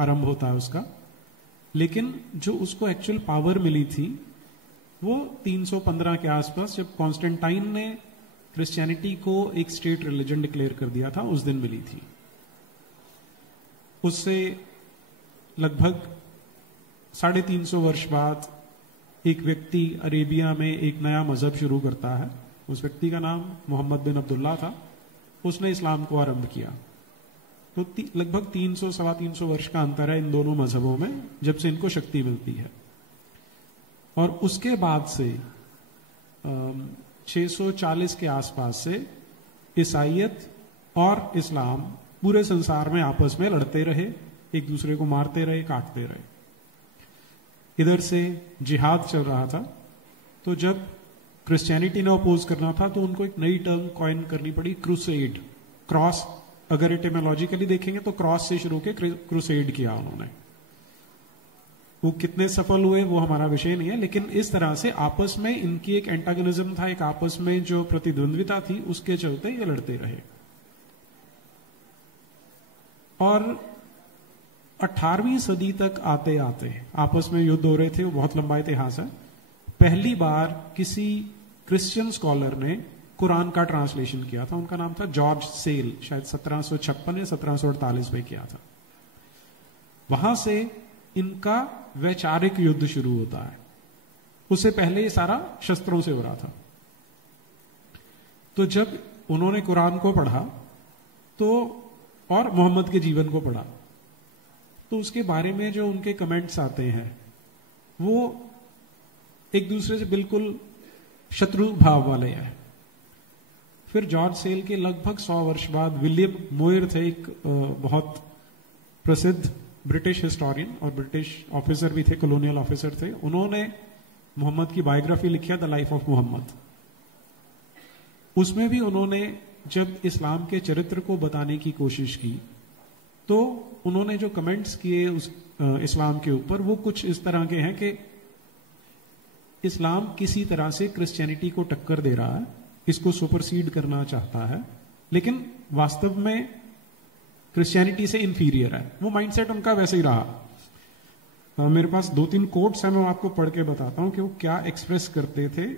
आरंभ होता है उसका, लेकिन जो उसको एक्चुअल पावर मिली थी वो 315 के आसपास, जब कॉन्स्टेंटाइन ने क्रिश्चियनिटी को एक स्टेट रिलीजन डिक्लेयर कर दिया था, उस दिन मिली थी। उससे लगभग 350 वर्ष बाद एक व्यक्ति अरेबिया में एक नया मजहब शुरू करता है। उस व्यक्ति का नाम मोहम्मद बिन अब्दुल्ला था। उसने इस्लाम को आरंभ किया। तो लगभग 300 सवा 300 वर्ष का अंतर है इन दोनों मजहबों में, जब से इनको शक्ति मिलती है। और उसके बाद से 640 के आसपास से ईसाईयत और इस्लाम पूरे संसार में आपस में लड़ते रहे, एक दूसरे को मारते रहे, काटते रहे। इधर से जिहाद चल रहा था। तो जब क्रिश्चियनिटी ने अपोज करना था तो उनको एक नई टर्म कॉइन करनी पड़ी, क्रूसेड। क्रॉस, अगर एटिमोलॉजिकली देखेंगे तो क्रॉस से शुरू के क्रूसेड किया उन्होंने। वो कितने सफल हुए वो हमारा विषय नहीं है, लेकिन इस तरह से आपस में इनकी एक एंटागनिज्म था, एक आपस में जो प्रतिद्वंद्विता थी, उसके चलते ये लड़ते रहे। और 18वीं सदी तक आते आते आपस में युद्ध हो रहे थे। वो बहुत लंबा इतिहास है। पहली बार किसी क्रिश्चियन स्कॉलर ने कुरान का ट्रांसलेशन किया था। उनका नाम था जॉर्ज सेल। शायद 1756 या 1748 में किया था। वहां से इनका वैचारिक युद्ध शुरू होता है। उससे पहले ये सारा शस्त्रों से हो रहा था। तो जब उन्होंने कुरान को पढ़ा तो, और मोहम्मद के जीवन को पढ़ा, तो उसके बारे में जो उनके कमेंट्स आते हैं वो एक दूसरे से बिल्कुल शत्रु भाव वाले हैं। फिर जॉर्ज सेल के लगभग 100 वर्ष बाद विलियम मोयर थे, एक बहुत प्रसिद्ध ब्रिटिश हिस्टोरियन और ब्रिटिश ऑफिसर भी थे, कॉलोनियल ऑफिसर थे। उन्होंने मोहम्मद की बायोग्राफी लिखी है, द लाइफ ऑफ मोहम्मद। उसमें भी उन्होंने जब इस्लाम के चरित्र को बताने की कोशिश की तो उन्होंने जो कमेंट्स किए उस इस्लाम के ऊपर, वो कुछ इस तरह के हैं कि इस्लाम किसी तरह से क्रिश्चियनिटी को टक्कर दे रहा है, इसको सुपरसीड करना चाहता है, लेकिन वास्तव में क्रिश्चियनिटी से इंफीरियर है। वो माइंडसेट उनका वैसे ही रहा। मेरे पास 2-3 कोट्स हैं, मैं आपको पढ़ के बताता हूं कि वो क्या एक्सप्रेस करते थे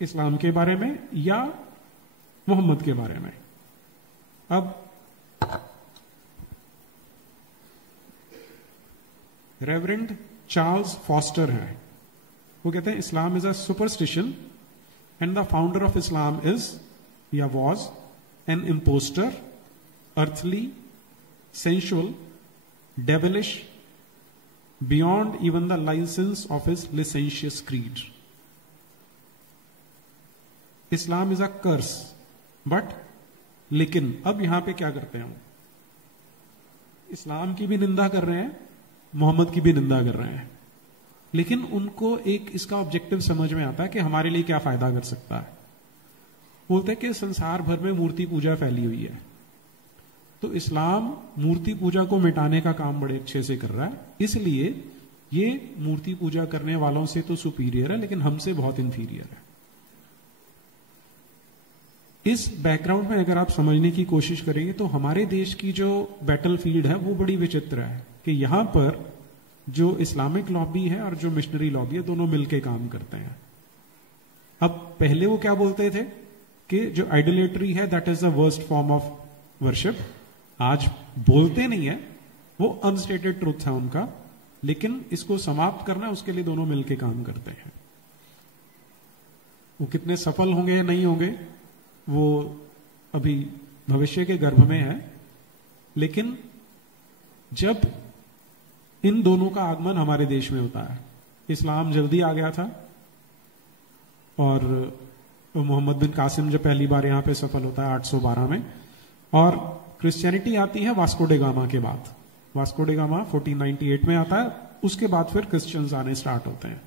इस्लाम के बारे में या मोहम्मद के बारे में। अब रेवरेंड चार्ल्स फॉस्टर है, वो कहते हैं Islam is a superstition and the founder of Islam is या was an impostor, earthly, sensual, devilish, beyond even the license of his licentious creed. Islam is a curse, but लेकिन अब यहां पे क्या करते हैं हम? इस्लाम की भी निंदा कर रहे हैं, मोहम्मद की भी निंदा कर रहे हैं, लेकिन उनको एक इसका ऑब्जेक्टिव समझ में आता है कि हमारे लिए क्या फायदा कर सकता है। बोलते हैं कि संसार भर में मूर्ति पूजा फैली हुई है, तो इस्लाम मूर्ति पूजा को मिटाने का काम बड़े अच्छे से कर रहा है, इसलिए ये मूर्ति पूजा करने वालों से तो सुपीरियर है, लेकिन हमसे बहुत इंफीरियर है। इस बैकग्राउंड में अगर आप समझने की कोशिश करेंगे तो हमारे देश की जो बैटलफील्ड है वो बड़ी विचित्र है कि यहां पर जो इस्लामिक लॉबी है और जो मिशनरी लॉबी है, दोनों मिलकर काम करते हैं। अब पहले वो क्या बोलते थे कि जो आइडोलेट्री है that is the worst form of worship. आज बोलते नहीं है, वो अनस्टेटेड ट्रूथ है उनका, लेकिन इसको समाप्त करना है, उसके लिए दोनों मिलकर काम करते हैं। वो कितने सफल होंगे या नहीं होंगे वो अभी भविष्य के गर्भ में है, लेकिन जब इन दोनों का आगमन हमारे देश में होता है, इस्लाम जल्दी आ गया था और मोहम्मद बिन कासिम जब पहली बार यहां पे सफल होता है 812 में, और क्रिश्चियनिटी आती है वास्को डे गामा के बाद। वास्को डे गामा 1498 में आता है, उसके बाद फिर क्रिश्चियंस आने स्टार्ट होते हैं।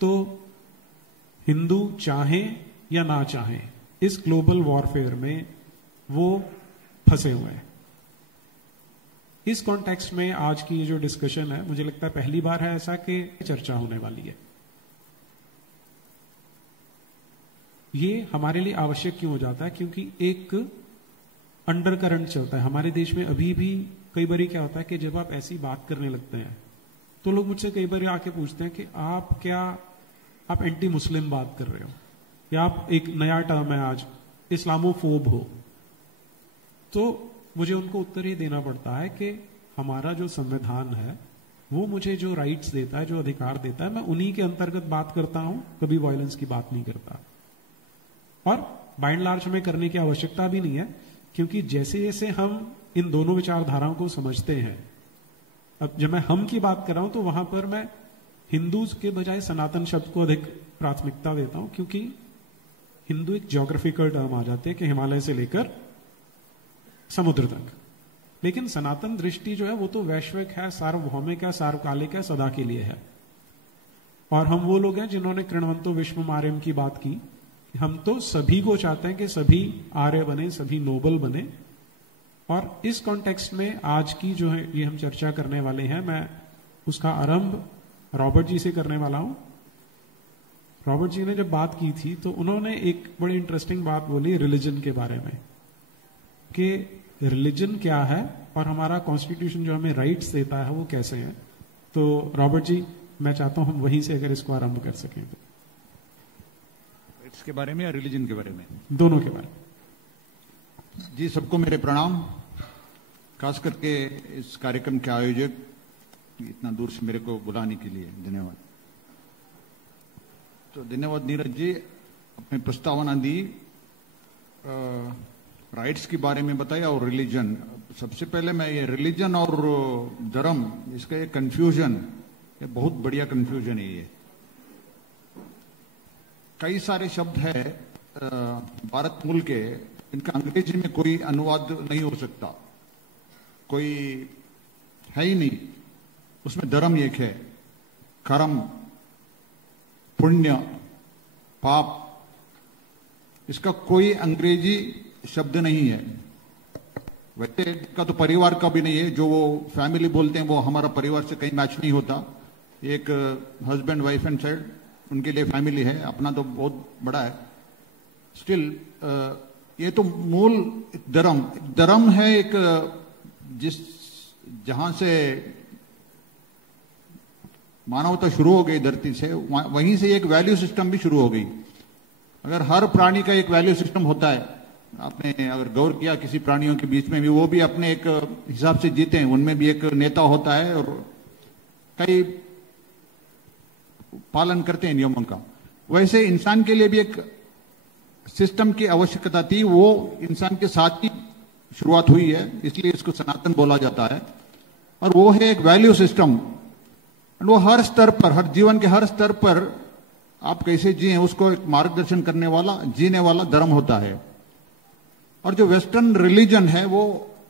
तो हिंदू चाहें या ना चाहें, इस ग्लोबल वॉरफेयर में वो फंसे हुए हैं। इस कॉन्टेक्स्ट में आज की ये जो डिस्कशन है, मुझे लगता है पहली बार है ऐसा कि चर्चा होने वाली है। ये हमारे लिए आवश्यक क्यों हो जाता है? क्योंकि एक अंडर करंट चलता है हमारे देश में अभी भी। कई बार क्या होता है कि जब आप ऐसी बात करने लगते हैं तो लोग मुझसे कई बार आके पूछते हैं कि आप एंटी मुस्लिम बात कर रहे हो, या आप, एक नया टर्म है आज, इस्लामोफोब हो। तो मुझे उनको उत्तर ये देना पड़ता है कि हमारा जो संविधान है वो मुझे जो राइट्स देता है, जो अधिकार देता है, मैं उन्हीं के अंतर्गत बात करता हूं, कभी वायलेंस की बात नहीं करता। और बाय एंड लार्ज हमें करने की आवश्यकता भी नहीं है, क्योंकि जैसे जैसे हम इन दोनों विचारधाराओं को समझते हैं, अब जब मैं हम की बात कर रहा हूं तो वहां पर मैं हिंदूज के बजाय सनातन शब्द को अधिक प्राथमिकता देता हूं, क्योंकि हिंदू एक ज्योग्राफिकल टर्म आ जाते हैं कि हिमालय से लेकर समुद्र तक। लेकिन सनातन दृष्टि जो है वो तो वैश्विक है, सार्वभौमिक है, सार्वकालिक है, सदा के लिए है। और हम वो लोग हैं जिन्होंने कृणवंतो विश्व मार्यम की बात की। हम तो सभी को चाहते हैं कि सभी आर्य बने, सभी नोबल बने। और इस कॉन्टेक्स्ट में आज की जो है ये हम चर्चा करने वाले हैं, मैं उसका आरंभ रॉबर्ट जी से करने वाला हूं। रॉबर्ट जी ने जब बात की थी तो उन्होंने एक बड़ी इंटरेस्टिंग बात बोली रिलीजन के बारे में, कि रिलीजन क्या है और हमारा कॉन्स्टिट्यूशन जो हमें राइट्स देता है वो कैसे है। तो रॉबर्ट जी, मैं चाहता हूं हम वहीं से अगर इसको आरंभ कर सकें तो। राइट्स के बारे में या रिलीजन के बारे में? दोनों के बारे में। जी, सबको मेरे प्रणाम। खास करके इस कार्यक्रम के आयोजक इतना दूर से मेरे को बुलाने के लिए धन्यवाद। तो धन्यवाद नीरज जी, अपनी प्रस्तावना दी, राइट्स के बारे में बताया और रिलीजन। सबसे पहले मैं ये रिलीजन और धर्म, इसका ये कंफ्यूजन, ये बहुत बढ़िया कंफ्यूजन है। ये कई सारे शब्द है भारत मूल के, इनका अंग्रेजी में कोई अनुवाद नहीं हो सकता, कोई है ही नहीं। उसमें धर्म एक है, कर्म, पुण्य, पाप, इसका कोई अंग्रेजी शब्द नहीं है। वैसे का तो परिवार का भी नहीं है, जो वो फैमिली बोलते हैं वो हमारा परिवार से कहीं मैच नहीं होता। एक हस्बैंड वाइफ एंड चाइल्ड, उनके लिए फैमिली है, अपना तो बहुत बड़ा है। स्टिल ये तो मूल धर्म है एक, जहां से मानवता शुरू हो गई धरती से, वहीं से एक वैल्यू सिस्टम भी शुरू हो गई। अगर हर प्राणी का एक वैल्यू सिस्टम होता है, आपने अगर गौर किया किसी प्राणियों के बीच में भी, वो भी अपने एक हिसाब से जीते हैं, उनमें भी एक नेता होता है और कई पालन करते हैं नियमों का। वैसे इंसान के लिए भी एक सिस्टम की आवश्यकता थी, वो इंसान के साथ ही शुरुआत हुई है, इसलिए इसको सनातन बोला जाता है। और वो है एक वैल्यू सिस्टम। वो हर स्तर पर, हर जीवन के हर स्तर पर आप कैसे जिए उसको एक मार्गदर्शन करने वाला, जीने वाला धर्म होता है। और जो वेस्टर्न रिलीजन है वो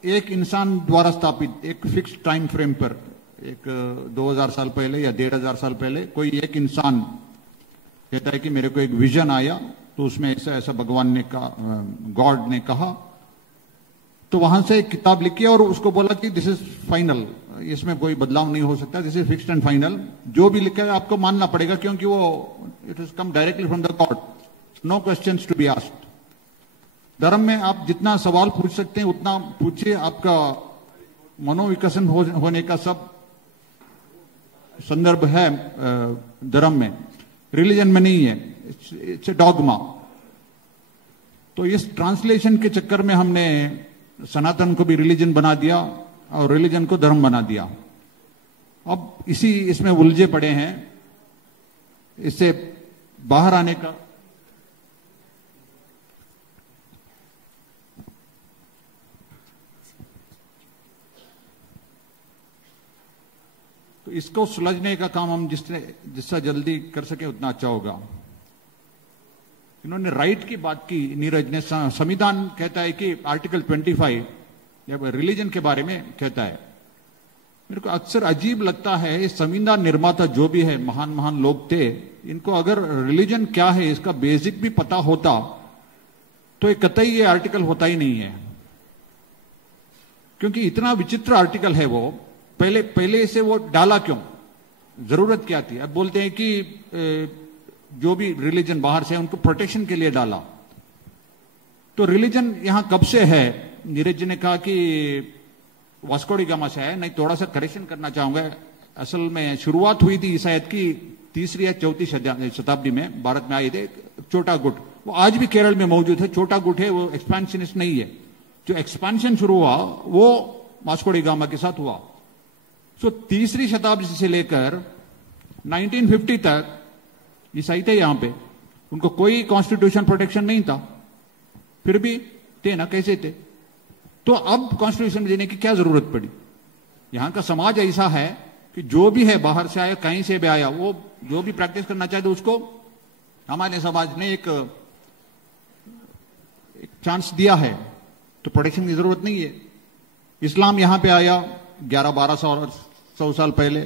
एक इंसान द्वारा स्थापित एक फिक्स टाइम फ्रेम पर, एक 2000 साल पहले या 1500 साल पहले कोई एक इंसान कहता है कि मेरे को एक विजन आया, तो उसमें ऐसा ऐसा भगवान ने कहा, गॉड ने कहा, तो वहां से एक किताब लिखी और उसको बोला कि दिस इज फाइनल, इसमें कोई बदलाव नहीं हो सकता, this is fixed and final. जो भी लिखा है आपको मानना पड़ेगा, क्योंकि वो it is come directly from the god, no questions to be asked. धर्म में आप जितना सवाल पूछ सकते हैं उतना पूछिए, आपका मनोविकसन होने का सब संदर्भ है धर्म में, रिलीजन में नहीं है। It's a dogma. तो इस ट्रांसलेशन के चक्कर में हमने सनातन को भी रिलीजन बना दिया और रिलीजन को धर्म बना दिया। अब इसमें उलझे पड़े हैं, इससे बाहर आने का तो इसको सुलझने का काम हम जिससे जल्दी कर सके उतना अच्छा होगा। इन्होंने राइट की बात की, नीरज ने। संविधान कहता है कि आर्टिकल 25 जब रिलीजन के बारे में कहता है, मेरे को अक्सर अजीब लगता है, संविधान निर्माता जो भी है, महान महान लोग थे, इनको अगर रिलीजन क्या है इसका बेसिक भी पता होता तो एक कतई ये आर्टिकल होता ही नहीं है। क्योंकि इतना विचित्र आर्टिकल है वो, पहले से वो डाला क्यों, जरूरत क्या थी? अब बोलते हैं कि जो भी रिलीजन बाहर से है उनको प्रोटेक्शन के लिए डाला। तो रिलीजन यहां कब से है नीरज जी ने कहा कि वास्को डी गामा से है, नहीं थोड़ा सा करेक्शन करना चाहूंगा। असल में शुरुआत हुई थी ईसाईयत की 3री या 4वीं शताब्दी में भारत में आए थे छोटा गुट, वो आज भी केरल में मौजूद है। छोटा गुट है, वो एक्सपेंशनिस्ट नहीं है। जो एक्सपेंशन शुरू हुआ वो वास्को डी गामा के साथ हुआ। सो 3री शताब्दी से लेकर 1950 तक ईसाई थे यहां पे, उनको कोई कॉन्स्टिट्यूशन प्रोटेक्शन नहीं था, फिर भी थे ना, कैसे थे। तो अब कॉन्स्टिट्यूशन देने की क्या जरूरत पड़ी। यहां का समाज ऐसा है कि जो भी है बाहर से आया, कहीं से भी आया, वो जो भी प्रैक्टिस करना चाहे तो उसको हमारे समाज ने एक चांस दिया है, तो प्रोटेक्शन की जरूरत नहीं है। इस्लाम यहां पे आया 1100-1200 साल पहले,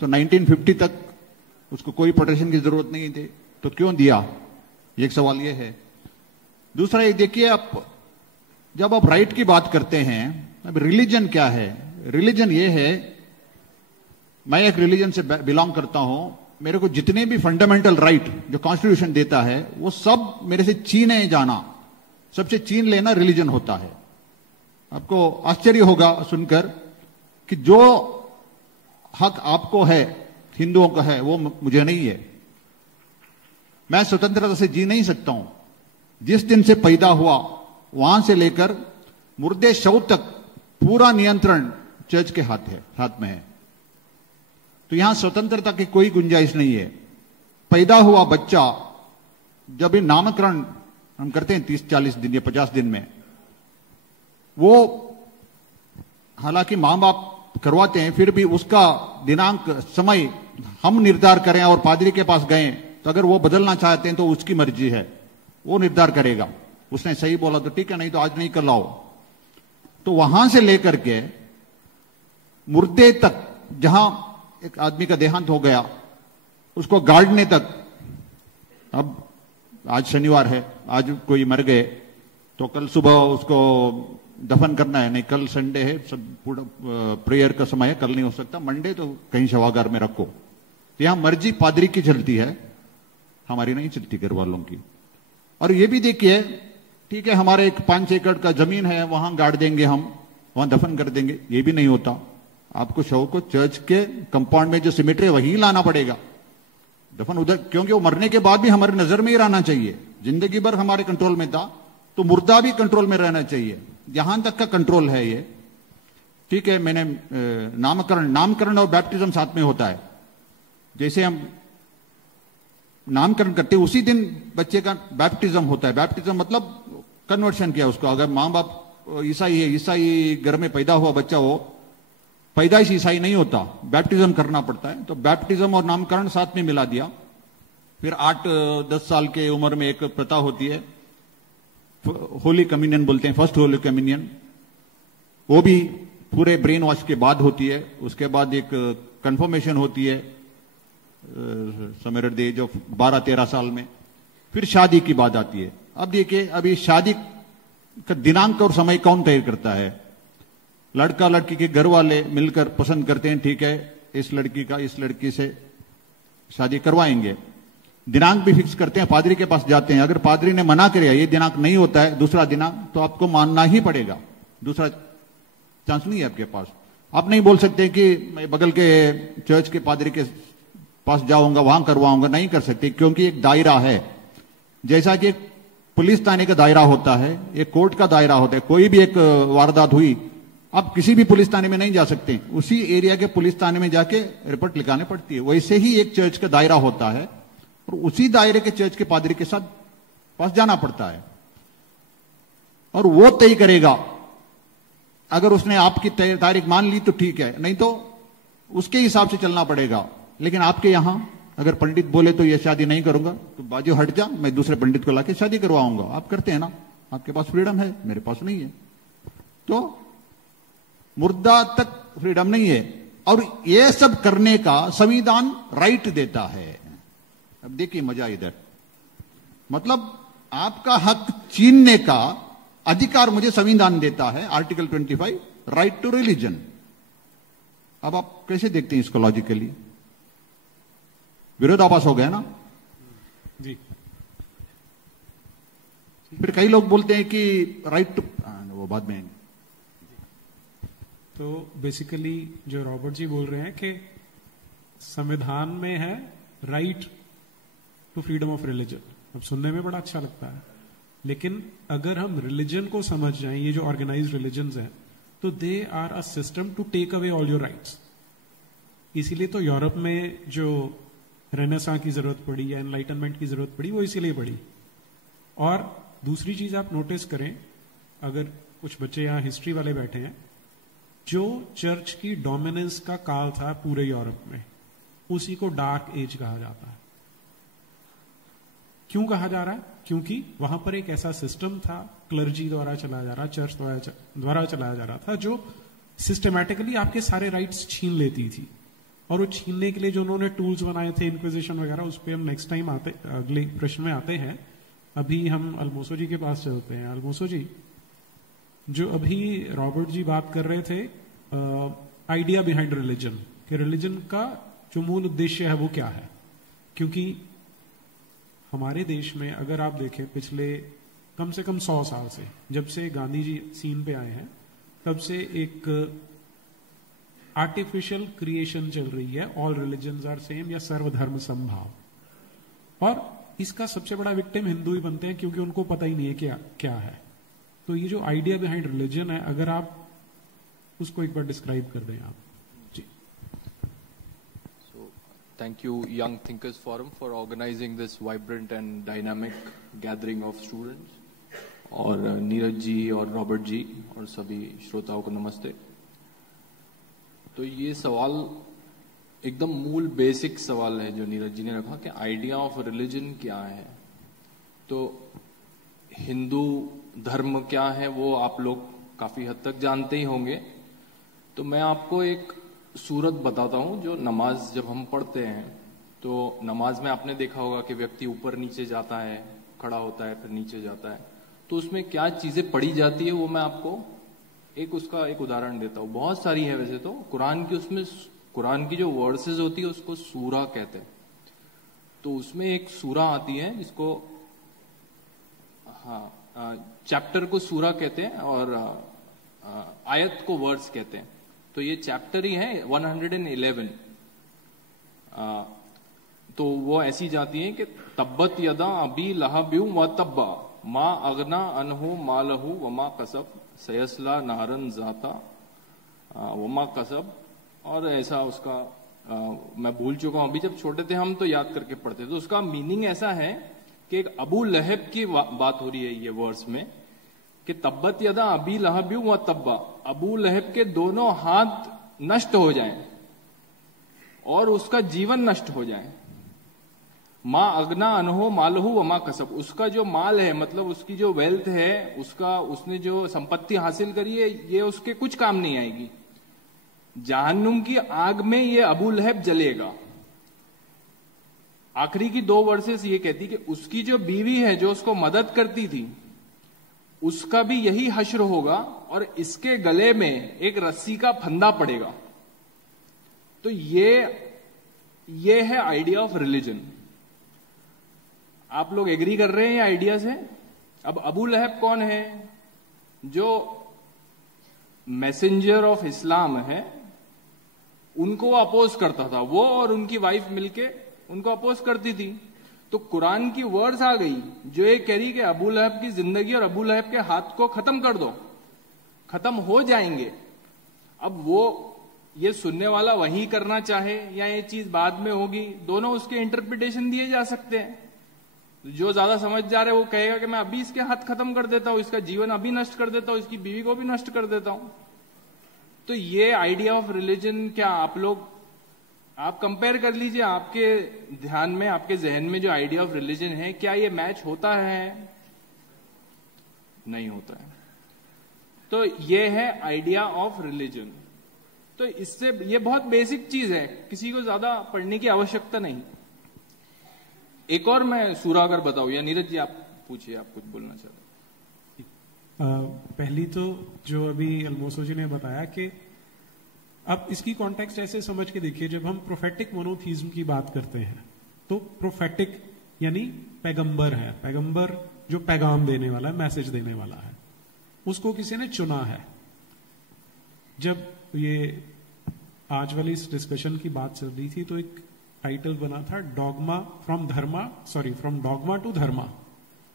तो 1950 तक उसको कोई प्रोटेक्शन की जरूरत नहीं थी, तो क्यों दिया, एक सवाल यह है। दूसरा एक देखिए, आप जब आप राइट की बात करते हैं, अब रिलीजन क्या है। रिलीजन ये है, मैं एक रिलीजन से बिलोंग करता हूं, मेरे को जितने भी फंडामेंटल राइट जो कॉन्स्टिट्यूशन देता है वो सब मेरे से छीने जाना, सबसे छीन लेना रिलीजन होता है। आपको आश्चर्य होगा सुनकर कि जो हक आपको है, हिंदुओं का है, वो मुझे नहीं है। मैं स्वतंत्रता से जी नहीं सकता हूं। जिस दिन से पैदा हुआ वहां से लेकर मुर्दे शव तक पूरा नियंत्रण चर्च के हाथ में है। तो यहां स्वतंत्रता की कोई गुंजाइश नहीं है। पैदा हुआ बच्चा, जब ये नामकरण हम करते हैं 30-40 दिन या 50 दिन में, वो हालांकि मां बाप करवाते हैं, फिर भी उसका दिनांक समय हम निर्धार करें और पादरी के पास गए, तो अगर वो बदलना चाहते हैं तो उसकी मर्जी है, वो निर्धार करेगा। उसने सही बोला तो ठीक है, नहीं तो आज नहीं कर लाओ। तो वहां से लेकर के मुर्दे तक, जहां एक आदमी का देहांत हो गया, उसको गाड़ने तक, अब आज शनिवार है, आज कोई मर गए तो कल सुबह उसको दफन करना है, नहीं कल संडे है, सब पूरा प्रेयर का समय है, कल नहीं हो सकता, मंडे तो कहीं शवागार में रखो। तो यहां मर्जी पादरी की चलती है, हमारी नहीं चलती, घर वालों की। और ये भी देखिए, ठीक है हमारे एक 5 एकड़ का जमीन है, वहां गाड़ देंगे, हम वहां दफन कर देंगे, ये भी नहीं होता। आपको शव को चर्च के कंपाउंड में जो सिमेट्री है वही लाना पड़ेगा, दफन उधर, क्योंकि वो मरने के बाद भी हमारी नजर में ही रहना चाहिए। जिंदगी भर हमारे कंट्रोल में था, तो मुर्दा भी कंट्रोल में रहना चाहिए। यहां तक का कंट्रोल है ये। ठीक है, मैंने नामकरण और बैप्टिज्म साथ में होता है। जैसे हम नामकरण करते उसी दिन बच्चे का बैप्टिज्म होता है। बैप्टिज्म मतलब कन्वर्शन किया उसको। अगर मां बाप ईसाई है, ईसाई घर में पैदा हुआ बच्चा, वो पैदाइश ईसाई नहीं होता, बैप्टिज्म करना पड़ता है। तो बैप्टिज्म और नामकरण साथ में मिला दिया। फिर 8-10 साल के उम्र में एक प्रथा होती है, होली कम्युनियन बोलते हैं, फर्स्ट होली कम्युनियन। वो भी पूरे ब्रेन वॉश के बाद होती है। उसके बाद एक कंफर्मेशन होती है summer at the age of 12-13 साल में। फिर शादी की बात आती है। अब देखिए, अभी शादी का दिनांक और समय कौन तय करता है? लड़का लड़की के घर वाले मिलकर पसंद करते हैं, ठीक है इस लड़की का इस लड़की से शादी करवाएंगे। दिनांक भी फिक्स करते हैं, पादरी के पास जाते हैं। अगर पादरी ने मना किया ये दिनांक नहीं होता है, दूसरा दिनांक, तो आपको मानना ही पड़ेगा। दूसरा चांस नहीं है आपके पास। आप नहीं बोल सकते कि मैं बगल के चर्च के पादरी के पास जाऊंगा, वहां करवाऊंगा, नहीं कर सकते, क्योंकि एक दायरा है। जैसा कि एक पुलिस थाने का दायरा होता है, एक कोर्ट का दायरा होता है। कोई भी एक वारदात हुई, आप किसी भी पुलिस थाने में नहीं जा सकते, उसी एरिया के पुलिस थाने में जाके रिपोर्ट लिखानी पड़ती है। वैसे ही एक चर्च का दायरा होता है और उसी दायरे के चर्च के पादरी के साथ पास जाना पड़ता है और वो तय करेगा। अगर उसने आपकी तारीख मान ली तो ठीक है, नहीं तो उसके हिसाब से चलना पड़ेगा। लेकिन आपके यहां अगर पंडित बोले तो ये शादी नहीं करूंगा, तो बाजू हट जा, मैं दूसरे पंडित को लाके शादी करवाऊंगा। आप करते हैं ना, आपके पास फ्रीडम है, मेरे पास नहीं है। तो मुर्दा तक फ्रीडम नहीं है और ये सब करने का संविधान राइट देता है। अब देखिए मजा इधर, मतलब आपका हक छीनने का अधिकार मुझे संविधान देता है, आर्टिकल 25, राइट टू रिलीजन। अब आप कैसे देखते हैं इसको लॉजिकली? विरोधाभास हो गया ना जी। फिर कई लोग बोलते हैं कि राइट टू, वो बाद में तो बेसिकली जो रॉबर्ट जी बोल रहे हैं कि संविधान में है right to freedom of religion. अब सुनने में बड़ा अच्छा लगता है, लेकिन अगर हम रिलीजन को समझ जाएं, ये जो ऑर्गेनाइज्ड रिलीजन्स हैं, तो they are a system to take away all your rights. इसीलिए तो यूरोप में जो रेनेसां की जरूरत पड़ी या एनलाइटनमेंट की जरूरत पड़ी, वो इसीलिए पड़ी। और दूसरी चीज आप नोटिस करें, अगर कुछ बच्चे यहां हिस्ट्री वाले बैठे हैं, जो चर्च की डोमिनेंस का काल था पूरे यूरोप में, उसी को डार्क एज कहा जाता है। क्यों कहा जा रहा है? क्योंकि वहां पर एक ऐसा सिस्टम था, क्लर्जी द्वारा चलाया जा रहा, चर्च द्वारा चलाया जा रहा था, जो सिस्टमैटिकली आपके सारे राइट्स छीन लेती थी। और वो छीनने के लिए जो उन्होंने टूल्स बनाए थे, इंक्विजिशन वगैरह, उस पर हम नेक्स्ट टाइम अगले प्रश्न में आते हैं। अभी हम अल्मोसो जी के पास चलते हैं। अल्मोसो जी, जो अभी रॉबर्ट जी बात कर रहे थे आइडिया बिहाइंड रिलीजन, कि रिलीजन का जो मूल उद्देश्य है वो क्या है। क्योंकि हमारे देश में अगर आप देखें पिछले कम से कम 100 साल से, जब से गांधी जी सीन पे आए हैं, तब से एक आर्टिफिशियल क्रिएशन चल रही है, ऑल रिलीजन्स आर सेम या सर्वधर्म समभाव। और इसका सबसे बड़ा विक्टिम हिंदू ही बनते हैं, क्योंकि उनको पता ही नहीं है क्या है। तो ये जो आइडिया बिहाइंड रिलीजन है, अगर आप उसको एक बार डिस्क्राइब कर दें आप जी। So, thank you Young Thinkers Forum for organizing this vibrant and dynamic gathering of students. और नीरज जी और रॉबर्ट जी और सभी श्रोताओं को नमस्ते। तो ये सवाल एकदम मूल बेसिक सवाल है जो नीरज जी ने रखा कि आइडिया ऑफ रिलीजन क्या है। तो हिंदू धर्म क्या है वो आप लोग काफी हद तक जानते ही होंगे। तो मैं आपको एक सूरत बताता हूं, जो नमाज जब हम पढ़ते हैं, तो नमाज में आपने देखा होगा कि व्यक्ति ऊपर नीचे जाता है, खड़ा होता है, फिर नीचे जाता है। तो उसमें क्या चीजें पढ़ी जाती है वो मैं आपको उसका एक उदाहरण देता हूँ। बहुत सारी है वैसे तो कुरान की, उसमें कुरान की जो वर्सेस होती है उसको सूरा कहते हैं। तो उसमें एक सूरा आती है जिसको चैप्टर को सूरा कहते हैं और आयत को वर्स कहते हैं। तो ये चैप्टर ही है 111। तो वो ऐसी जाती है कि तब्बत यदा अबी लहब्यु व तब्बा मा अगना अनहु मालहु वमा कसब सयसला नारन जाता वमा कसब। और ऐसा उसका मैं भूल चुका हूं, अभी जब छोटे थे हम तो याद करके पढ़ते। तो उसका मीनिंग ऐसा है कि एक अबू लहब की बात हो रही है ये वर्स में, कि तब्बत यदा अबी लहब्यु व तब्बा, अबू लहब के दोनों हाथ नष्ट हो जाएं और उसका जीवन नष्ट हो जाए। माँ अगना अनहो मालहू व माँ कसब, उसका जो माल है, मतलब उसकी जो वेल्थ है, उसका उसने जो संपत्ति हासिल करी है, ये उसके कुछ काम नहीं आएगी। जहन्नुम की आग में ये अबू लहब जलेगा। आखिरी की 2 वर्सेस ये कहती कि उसकी जो बीवी है जो उसको मदद करती थी, उसका भी यही हश्र होगा और इसके गले में एक रस्सी का फंदा पड़ेगा। तो ये है आइडिया ऑफ रिलीजन। आप लोग एग्री कर रहे हैं ये आइडिया से? अब अबू लहब कौन है? जो मैसेंजर ऑफ इस्लाम है, उनको अपोज करता था। वो और उनकी वाइफ मिलके उनको अपोज करती थी। तो कुरान की वर्ड्स आ गई जो ये कह रही कि अबू लहब की जिंदगी और अबू लहब के हाथ को खत्म कर दो, खत्म हो जाएंगे। अब वो ये सुनने वाला वही करना चाहे या ये चीज बाद में होगी, दोनों उसके इंटरप्रिटेशन दिए जा सकते हैं। जो ज्यादा समझदार है वो कहेगा कि मैं अभी इसके हाथ खत्म कर देता हूं, इसका जीवन अभी नष्ट कर देता हूं, इसकी बीवी को भी नष्ट कर देता हूं। तो ये आइडिया ऑफ रिलीजन क्या आप कंपेयर कर लीजिए, आपके ध्यान में, आपके जहन में जो आइडिया ऑफ रिलीजन है, क्या ये मैच होता है? नहीं होता है। तो ये है आइडिया ऑफ रिलीजन। तो इससे ये बहुत बेसिक चीज है, किसी को ज्यादा पढ़ने की आवश्यकता नहीं। एक और मैं सूरा अगर बताऊं, या नीरज जी आप पूछिए, आप कुछ बोलना चाहते? पहली तो जो अभी अल्मोसो जी ने बताया कि अब इसकी कॉन्टेक्स्ट ऐसे समझ के देखिए, जब हम प्रोफेटिक मोनोथीज्म की बात करते हैं तो प्रोफेटिक यानी पैगंबर है, पैगंबर जो पैगाम देने वाला है, मैसेज देने वाला है, उसको किसी ने चुना है। जब ये आज वाली इस डिस्कशन की बात चल रही थी तो एक टाइटल बना था फ्रॉम डॉगमा टू धर्मा।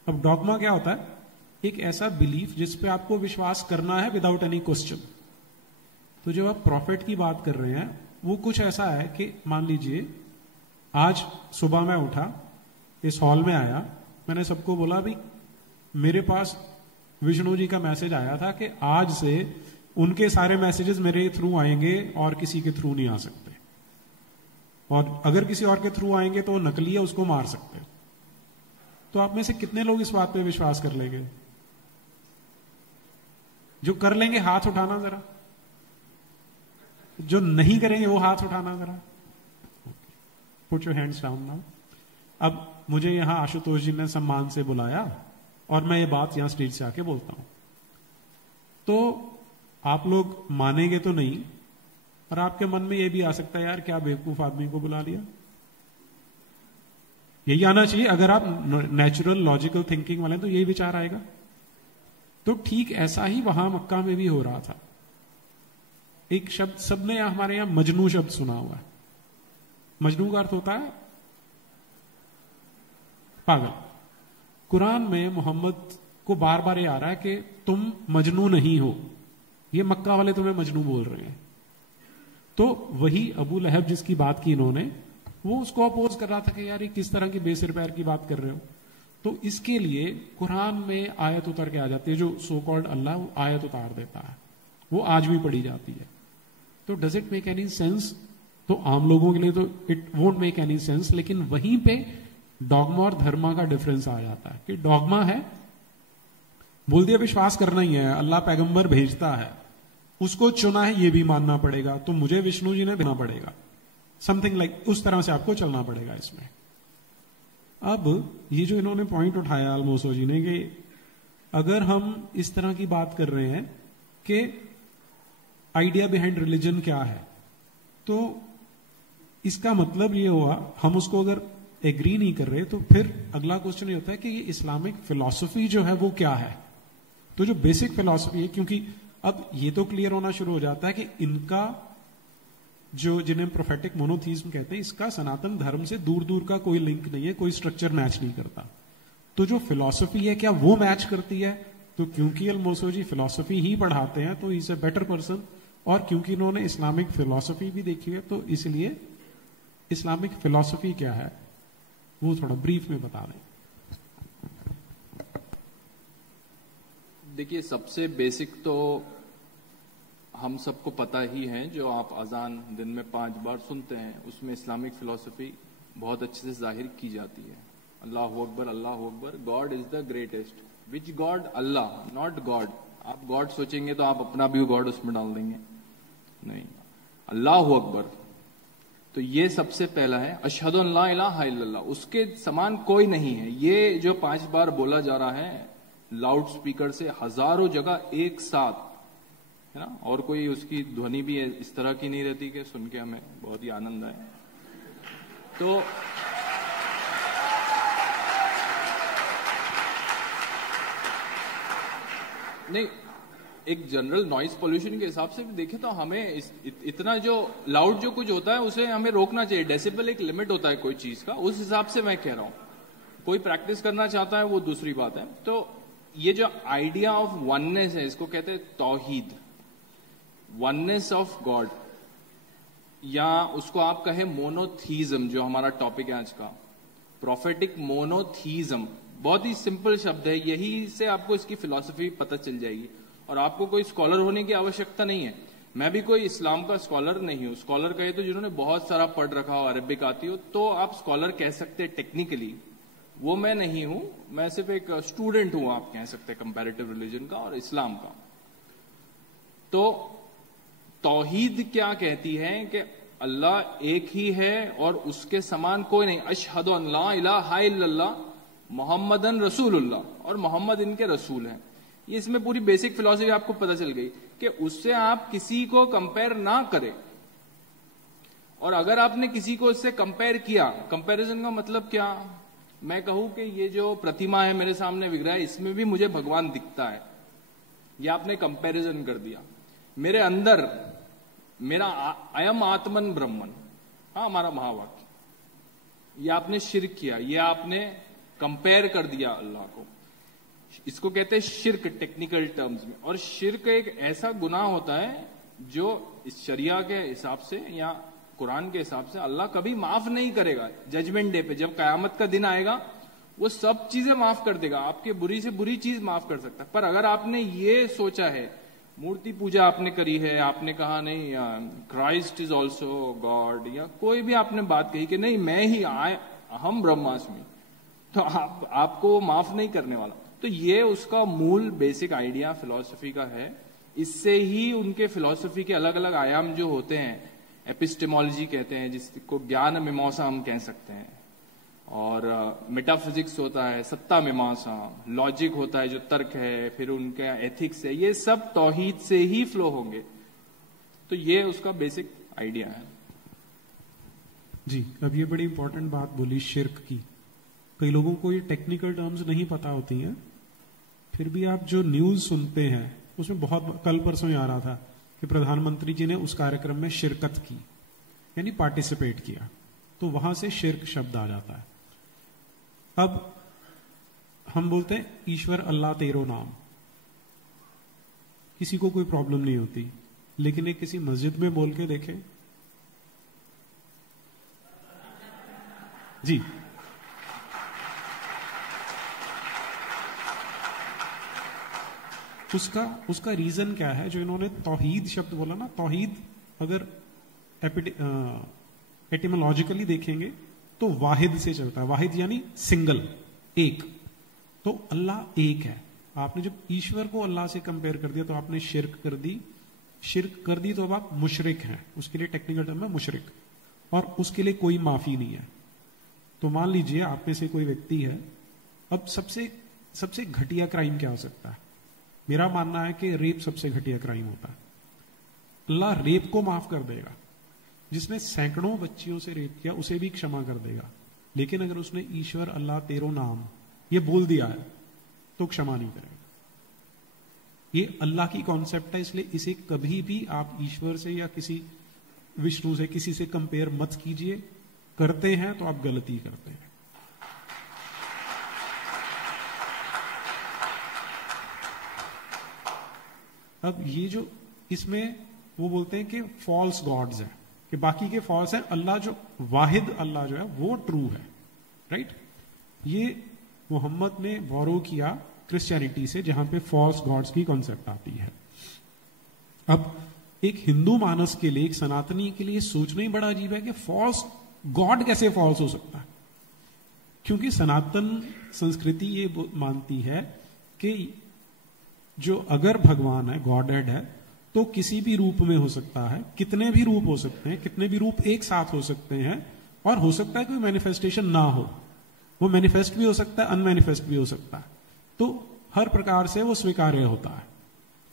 अब डॉगमा क्या होता है? एक ऐसा बिलीफ जिस पे आपको विश्वास करना है विदाउट एनी क्वेश्चन। तो जब आप प्रॉफिट की बात कर रहे हैं वो कुछ ऐसा है कि मान लीजिए आज सुबह मैं उठा, इस हॉल में आया, मैंने सबको बोला भी मेरे पास विष्णु जी का मैसेज आया था कि आज से उनके सारे मैसेजेस मेरे थ्रू आएंगे और किसी के थ्रू नहीं आ सकते, और अगर किसी और के थ्रू आएंगे तो वो नकली है, उसको मार सकते। तो आप में से कितने लोग इस बात पे विश्वास कर लेंगे? जो कर लेंगे हाथ उठाना जरा, जो नहीं करेंगे वो हाथ उठाना जरा। Put your hands down now. अब मुझे यहां आशुतोष जी ने सम्मान से बुलाया और मैं ये बात यहां स्टेज से आके बोलता हूं, तो आप लोग मानेंगे तो नहीं, पर आपके मन में ये भी आ सकता है यार क्या बेवकूफ आदमी को बुला लिया। यही आना चाहिए अगर आप नेचुरल लॉजिकल थिंकिंग वाले हैं, तो यही विचार आएगा। तो ठीक ऐसा ही वहां मक्का में भी हो रहा था। एक शब्द सबने हमारे यहां मजनू शब्द सुना हुआ है। मजनू का अर्थ होता है पागल। कुरान में मोहम्मद को बार बार ये आ रहा है कि तुम मजनू नहीं हो, ये मक्का वाले तुम्हें मजनू बोल रहे हैं। तो वही अबू लहब जिसकी बात की इन्होंने, वो उसको अपोज कर रहा था कि यार ये किस तरह की बेसिर पैर की बात कर रहे हो। तो इसके लिए कुरान में आयत उतर के आ जाती है, जो सो कॉल्ड अल्लाह वो आयत उतार देता है, वो आज भी पढ़ी जाती है। तो does it make any sense? तो आम लोगों के लिए तो it won't make any sense, लेकिन वहीं पे डॉगमा और धर्मा का डिफरेंस आ जाता है कि डॉगमा है, बोल दिया विश्वास करना ही है, अल्लाह पैगंबर भेजता है, उसको चुना है, ये भी मानना पड़ेगा, तो मुझे विष्णु जी ने देना पड़ेगा, समथिंग लाइक उस तरह से आपको चलना पड़ेगा इसमें। अब ये जो इन्होंने पॉइंट उठाया अल्मोसो जी ने, कि अगर हम इस तरह की बात कर रहे हैं कि आइडिया बिहाइंड रिलीजन क्या है, तो इसका मतलब ये हुआ हम उसको अगर एग्री नहीं कर रहे, तो फिर अगला क्वेश्चन ये होता है कि ये इस्लामिक फिलॉसफी जो है वो क्या है। तो जो बेसिक फिलॉसफी है, क्योंकि अब ये तो क्लियर होना शुरू हो जाता है कि इनका जो जिन्हें प्रोफेटिक मोनोथीज्म कहते हैं, इसका सनातन धर्म से दूर दूर का कोई लिंक नहीं है, कोई स्ट्रक्चर मैच नहीं करता। तो जो फिलॉसफी है क्या वो मैच करती है? तो क्योंकि अल्मोसो जी फिलॉसफी ही पढ़ाते हैं तो इज ए बेटर पर्सन, और क्योंकि इन्होंने इस्लामिक फिलॉसफी भी देखी है, तो इसलिए इस्लामिक फिलॉसफी क्या है वो थोड़ा ब्रीफ में बता दें। देखिए, सबसे बेसिक तो हम सबको पता ही है, जो आप अजान दिन में 5 बार सुनते हैं, उसमें इस्लामिक फिलॉसफी बहुत अच्छे से जाहिर की जाती है। अल्लाह अकबर, अल्लाह अकबर, God is the greatest. Which God? Allah, not God. आप गॉड सोचेंगे तो आप अपना भी गॉड उसमें डाल देंगे, नहीं, अल्लाह अकबर। तो ये सबसे पहला है, अशहदु अन ला इलाहा इल्लल्लाह, उसके समान कोई नहीं है। ये जो 5 बार बोला जा रहा है लाउड स्पीकर से हजारों जगह एक साथ, है ना, और कोई उसकी ध्वनि भी इस तरह की नहीं रहती कि सुन के हमें बहुत ही आनंद आए। तो नहीं, एक जनरल नॉइज पोल्यूशन के हिसाब से भी देखें तो हमें इतना जो लाउड जो कुछ होता है उसे हमें रोकना चाहिए। डेसिबल एक लिमिट होता है कोई चीज का, उस हिसाब से मैं कह रहा हूं। कोई प्रैक्टिस करना चाहता है वो दूसरी बात है। तो ये जो आइडिया ऑफ वननेस है, इसको कहते हैं तौहीद, वननेस ऑफ गॉड, या उसको आप कहें मोनोथीज्म, जो हमारा टॉपिक है आज का, प्रोफेटिक मोनोथीज्म। बहुत ही सिंपल शब्द है, यही से आपको इसकी फिलॉसफी पता चल जाएगी। और आपको कोई स्कॉलर होने की आवश्यकता नहीं है। मैं भी कोई इस्लाम का स्कॉलर नहीं हूं। स्कॉलर कहे तो जिन्होंने बहुत सारा पढ़ रखा हो, अरबिक आती हो, तो आप स्कॉलर कह सकते हैं टेक्निकली। वो मैं नहीं हूं, मैं सिर्फ एक स्टूडेंट हूं, आप कह सकते हैं, कंपैरेटिव रिलीजन का और इस्लाम का। तो तौहीद क्या कहती है कि अल्लाह एक ही है और उसके समान कोई नहीं। अशहदु अन ला इलाहा इल्लल्लाह मुहम्मदन रसूलुल्लाह, और मोहम्मद इनके रसूल हैं। ये इसमें पूरी बेसिक फिलॉसफी आपको पता चल गई कि उससे आप किसी को कंपेयर ना करें। और अगर आपने किसी को इससे कंपेयर किया, कंपैरिजन का मतलब क्या, मैं कहूं कि ये जो प्रतिमा है मेरे सामने विग्रह है, इसमें भी मुझे भगवान दिखता है, ये आपने कंपैरिजन कर दिया। मेरे अंदर मेरा अयम आत्मन ब्रह्मन, हाँ हमारा महावाक्य, ये आपने शिर्क किया, ये आपने कंपेयर कर दिया अल्लाह को। इसको कहते हैं शिर्क टेक्निकल टर्म्स में। और शिर्क एक ऐसा गुनाह होता है जो इस शरिया के हिसाब से या कुरान के हिसाब से अल्लाह कभी माफ नहीं करेगा। जजमेंट डे पे जब कयामत का दिन आएगा वो सब चीजें माफ कर देगा, आपके बुरी से बुरी चीज माफ कर सकता है। पर अगर आपने ये सोचा है, मूर्ति पूजा आपने करी है, आपने कहा नहीं क्राइस्ट इज ऑल्सो गॉड, या कोई भी आपने बात कही कि नहीं मैं ही अहम ब्रह्मास्मि, तो आपको माफ नहीं करने वाला। तो ये उसका मूल बेसिक आइडिया फिलॉसफी का है। इससे ही उनके फिलॉसफी के अलग अलग आयाम जो होते हैं, एपिस्टेमोलॉजी कहते हैं जिसको ज्ञान मीमांसा हम कह सकते हैं, और मेटाफिजिक्स होता है सत्ता मीमांसा, लॉजिक होता है जो तर्क है, फिर उनका एथिक्स है, ये सब तौहीद से ही फ्लो होंगे। तो ये उसका बेसिक आइडिया है। जी, अब ये बड़ी इंपॉर्टेंट बात बोली शिर्क की। कई लोगों को ये टेक्निकल टर्म्स नहीं पता होती हैं, फिर भी आप जो न्यूज सुनते हैं उसमें बहुत, कल परसों ही आ रहा था कि प्रधानमंत्री जी ने उस कार्यक्रम में शिरकत की, यानी पार्टिसिपेट किया, तो वहां से शिर्क शब्द आ जाता है। अब हम बोलते हैं ईश्वर अल्लाह तेरो नाम, किसी को कोई प्रॉब्लम नहीं होती, लेकिन एक किसी मस्जिद में बोल के देखें जी, उसका रीजन क्या है? जो इन्होंने तौहीद शब्द बोला ना, तौहीद अगर एटिमोलॉजिकली देखेंगे तो वाहिद से चलता है। वाहिद यानी सिंगल, एक। तो अल्लाह एक है। आपने जब ईश्वर को अल्लाह से कंपेयर कर दिया तो आपने शिर्क कर दी। शिर्क कर दी तो अब आप मुशरिक हैं। उसके लिए टेक्निकल टर्म है मुशरिक, और उसके लिए कोई माफी नहीं है। तो मान लीजिए आप में से कोई व्यक्ति है, अब सबसे घटिया क्राइम क्या हो सकता है? मेरा मानना है कि रेप सबसे घटिया क्राइम होता है। अल्लाह रेप को माफ कर देगा, जिसने सैकड़ों बच्चियों से रेप किया उसे भी क्षमा कर देगा, लेकिन अगर उसने ईश्वर अल्लाह तेरो नाम ये बोल दिया है तो क्षमा नहीं करेगा। ये अल्लाह की कॉन्सेप्ट है, इसलिए इसे कभी भी आप ईश्वर से या किसी विष्णु से किसी से कंपेयर मत कीजिए। करते हैं तो आप गलती करते हैं। अब ये जो इसमें वो बोलते हैं कि फॉल्स गॉड्स हैं, कि बाकी के फॉल्स हैं, अल्लाह जो वाहिद अल्लाह जो है वो ट्रू है, राइट? ये मोहम्मद ने बोरो किया क्रिश्चियनिटी से, जहां पे फॉल्स गॉड्स की कॉन्सेप्ट आती है। अब एक हिंदू मानस के लिए, एक सनातनी के लिए सोचना ही बड़ा अजीब है कि फॉल्स गॉड कैसे फॉल्स हो सकता है, क्योंकि सनातन संस्कृति ये मानती है कि जो अगर भगवान है, गॉडेड है, तो किसी भी रूप में हो सकता है, कितने भी रूप हो सकते हैं, कितने भी रूप एक साथ हो सकते हैं, और हो सकता है कोई मैनिफेस्टेशन ना हो, वो मैनिफेस्ट भी हो सकता है, अनमैनिफेस्ट भी हो सकता है। तो हर प्रकार से वो स्वीकार्य होता है।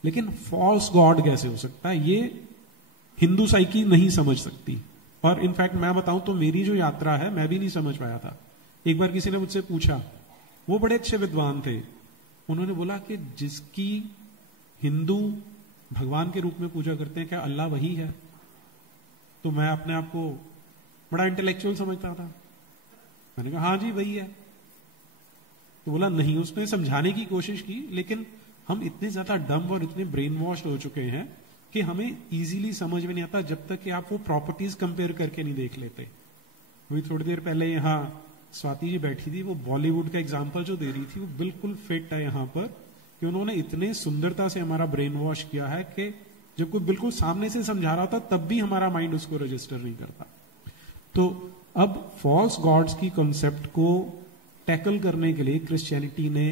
लेकिन फॉल्स गॉड कैसे हो सकता है, ये हिंदू साइकी नहीं समझ सकती। और इनफैक्ट मैं बताऊं तो मेरी जो यात्रा है मैं भी नहीं समझ पाया था। एक बार किसी ने मुझसे पूछा, वो बड़े अच्छे विद्वान थे, उन्होंने बोला कि जिसकी हिंदू भगवान के रूप में पूजा करते हैं, क्या अल्लाह वही है? तो मैं अपने आप को बड़ा इंटेलेक्चुअल समझता था। मैंने कहा हाँ जी वही है। तो बोला नहीं, उसने समझाने की कोशिश की, लेकिन हम इतने ज्यादा डम और इतने ब्रेन वॉश हो चुके हैं कि हमें इजीली समझ में नहीं आता जब तक कि आप वो प्रॉपर्टीज कंपेयर करके नहीं देख लेते। वही थोड़ी देर पहले यहाँ स्वाति जी बैठी थी, वो बॉलीवुड का एग्जाम्पल जो दे रही थी वो बिल्कुल फिट है यहाँ पर, कि उन्होंने इतने सुंदरता से हमारा ब्रेन वॉश किया है कि जब कोई बिल्कुल सामने से समझा रहा था तब भी हमारा माइंड उसको रजिस्टर नहीं करता। तो अब फॉल्स गॉड्स की कॉन्सेप्ट को टैकल करने के लिए क्रिश्चियनिटी ने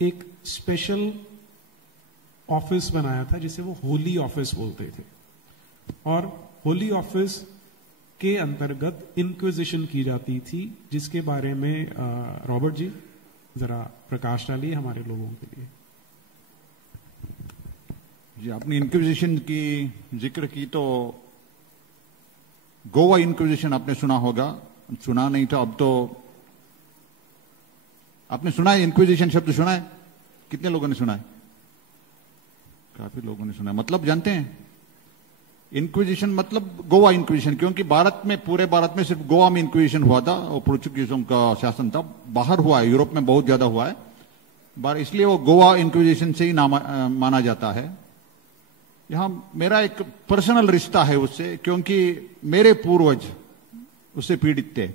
एक स्पेशल ऑफिस बनाया था जिसे वो होली ऑफिस बोलते थे, और होली ऑफिस के अंतर्गत इंक्विजिशन की जाती थी, जिसके बारे में रॉबर्ट जी जरा प्रकाश डालिए हमारे लोगों के लिए। जी, आपने इंक्विजिशन की जिक्र की तो गोवा इंक्विजिशन आपने सुना होगा, सुना नहीं तो अब तो आपने सुना है। इंक्विजिशन शब्द सुना है? कितने लोगों ने सुना है? काफी लोगों ने सुना। मतलब जानते हैं इंक्विजिशन मतलब गोवा इंक्विजिशन, क्योंकि भारत में, पूरे भारत में सिर्फ गोवा में इंक्विजिशन हुआ था और पोर्चुगीजों का शासन था। बाहर हुआ है, यूरोप में बहुत ज्यादा हुआ है, इसलिए वो गोवा इंक्विजिशन से ही माना जाता है। यहां मेरा एक पर्सनल रिश्ता है उससे, क्योंकि मेरे पूर्वज उससे पीड़ित थे।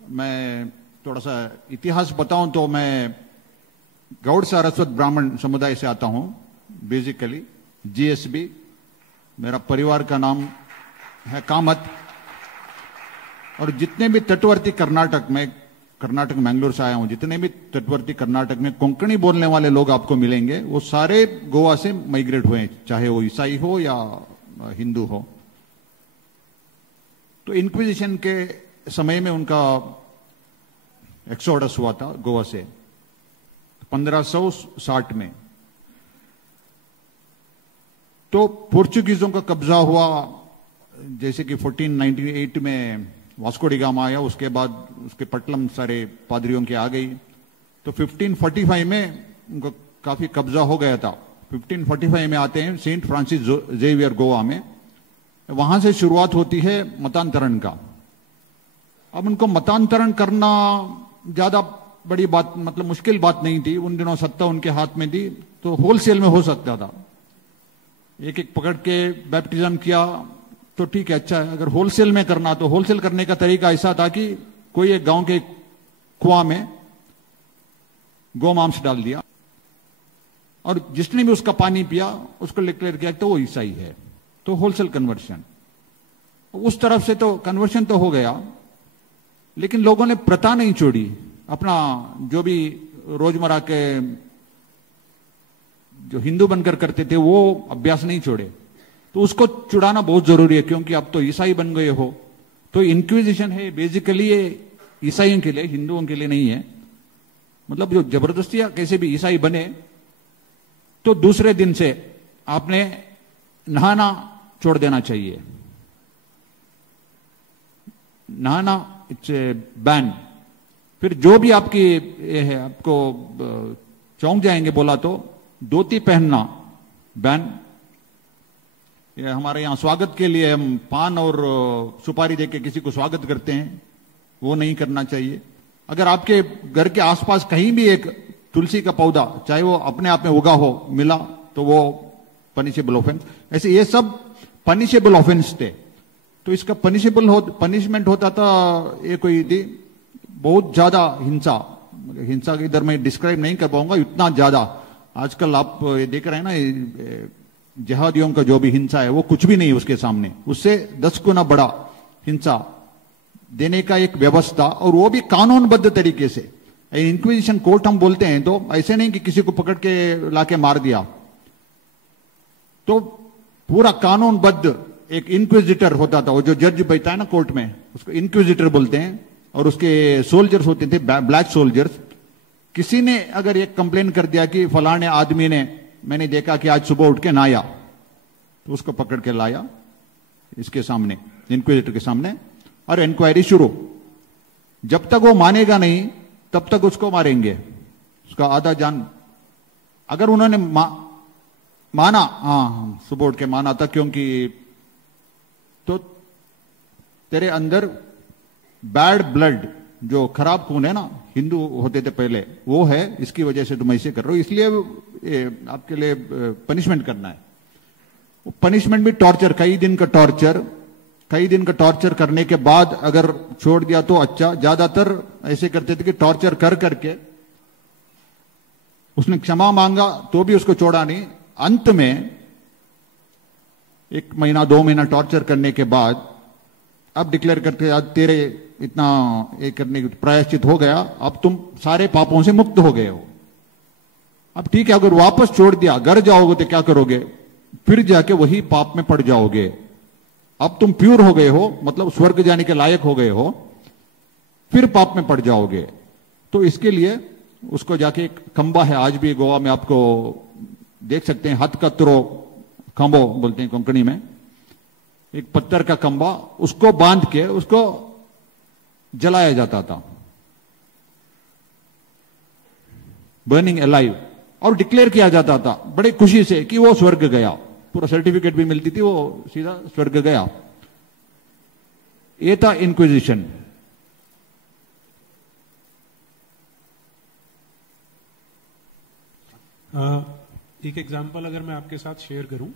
मैं थोड़ा सा इतिहास बताऊं तो मैं गौड़ सारस्वत ब्राह्मण समुदाय से आता हूं, बेसिकली जीएसबी। मेरा परिवार का नाम है कामत। और जितने भी तटवर्ती कर्नाटक मैंगलोर से आया हूं, जितने भी तटवर्ती कर्नाटक में कोंकणी बोलने वाले लोग आपको मिलेंगे, वो सारे गोवा से माइग्रेट हुए हैं, चाहे वो ईसाई हो या हिंदू हो। तो इंक्विजिशन के समय में उनका एक्सोडस हुआ था गोवा से 1560 में। तो पोर्चुगीजों का कब्जा हुआ, जैसे कि 1498 में वास्को डी गामा आया, उसके बाद उसके पटलम सारे पादरियों के आ गई। तो 1545 में उनका काफी कब्जा हो गया था। 1545 में आते हैं सेंट फ्रांसिस जेवियर गोवा में। वहां से शुरुआत होती है मतांतरण का। अब उनको मतांतरण करना ज्यादा बड़ी बात, मतलब मुश्किल बात नहीं थी। उन दिनों सत्ता उनके हाथ में थी, तो होलसेल में हो सकता था। एक एक पकड़ के बैप्टिज्म किया तो ठीक है, अच्छा है। अगर होलसेल में करना, तो होलसेल करने का तरीका ऐसा था कि कोई एक गांव के कुआं में गोमांस डाल दिया और जिसने भी उसका पानी पिया उसको डिक्लेयर किया तो वो ईसाई है। तो होलसेल कन्वर्शन, उस तरफ से तो कन्वर्शन तो हो गया, लेकिन लोगों ने प्रथा नहीं छोड़ी। अपना जो भी रोजमर्रा के जो हिंदू बनकर करते थे वो अभ्यास नहीं छोड़े। तो उसको छुड़ाना बहुत जरूरी है, क्योंकि अब तो ईसाई बन गए हो। तो इंक्विजिशन है बेसिकली ये ईसाइयों के लिए, हिंदुओं के लिए नहीं है। मतलब जो जबरदस्ती कैसे भी ईसाई बने, तो दूसरे दिन से आपने नहाना छोड़ देना चाहिए। नहाना इट्स बैन। फिर जो भी आपकी है, आपको चौंक जाएंगे बोला तो धोती पहनना बैन। ये हमारे यहां स्वागत के लिए हम पान और सुपारी देके किसी को स्वागत करते हैं, वो नहीं करना चाहिए। अगर आपके घर के आसपास कहीं भी एक तुलसी का पौधा, चाहे वो अपने आप में उगा हो, मिला, तो वो पनिशेबल ऑफेंस। ऐसे ये सब पनिशेबल ऑफेंस थे। तो इसका पनिशमेंट होता था, ये कोई थी बहुत ज्यादा हिंसा की इधर मैं डिस्क्राइब नहीं कर पाऊंगा, इतना ज्यादा। आजकल आप ये देख रहे हैं ना, जिहादियों का जो भी हिंसा है वो कुछ भी नहीं उसके सामने। उससे 10 गुना बड़ा हिंसा देने का एक व्यवस्था, और वो भी कानूनबद्ध तरीके से। इंक्विजिशन कोर्ट हम बोलते हैं, तो ऐसे नहीं कि किसी को पकड़ के लाके मार दिया। तो पूरा कानूनबद्ध एक इंक्विजिटर होता था, वो जो जज बैठता है ना कोर्ट में, उसको इंक्विजिटर बोलते हैं। और उसके सोल्जर्स होते थे, ब्लैक सोल्जर्स। किसी ने अगर एक कंप्लेन कर दिया कि फलाने आदमी ने, मैंने देखा कि आज सुबह उठ के नहाया, तो उसको पकड़ के लाया इसके सामने, इंक्विजिटर के सामने, और इंक्वायरी शुरू। जब तक वो मानेगा नहीं तब तक उसको मारेंगे, उसका आधा जान। अगर उन्होंने माना, हाँ सुबह उठ के माना था क्योंकि, तो तेरे अंदर बैड ब्लड, जो खराब खून है ना, हिंदू होते थे पहले, वो है, इसकी वजह से तुम ऐसे कर रहे हो, इसलिए आपके लिए पनिशमेंट करना है। पनिशमेंट भी टॉर्चर, कई दिन का टॉर्चर करने के बाद अगर छोड़ दिया तो अच्छा। ज्यादातर ऐसे करते थे कि टॉर्चर कर करके उसने क्षमा मांगा तो भी उसको छोड़ा नहीं। अंत में 1 महीना 2 महीना टॉर्चर करने के बाद अब डिक्लेयर करते, आज तेरे इतना एक करने की प्रायश्चित हो गया, अब तुम सारे पापों से मुक्त हो गए हो। अब ठीक है, अगर वापस छोड़ दिया, घर जाओगे तो क्या करोगे? फिर जाके वही पाप में पड़ जाओगे। अब तुम प्योर हो गए हो, मतलब स्वर्ग जाने के लायक हो गए हो, फिर पाप में पड़ जाओगे। तो इसके लिए उसको जाके एक खंबा है, आज भी गोवा में आपको देख सकते हैं, हथ कतरो खंबो बोलते हैं कोंकणी में, एक पत्थर का खंबा, उसको बांध के उसको जलाया जाता था, बर्निंग अलाइव। और डिक्लेयर किया जाता था बड़े खुशी से कि वो स्वर्ग गया, पूरा सर्टिफिकेट भी मिलती थी, वो सीधा स्वर्ग गया। ये था इंक्विजिशन। एक एग्जाम्पल अगर मैं आपके साथ शेयर करूं,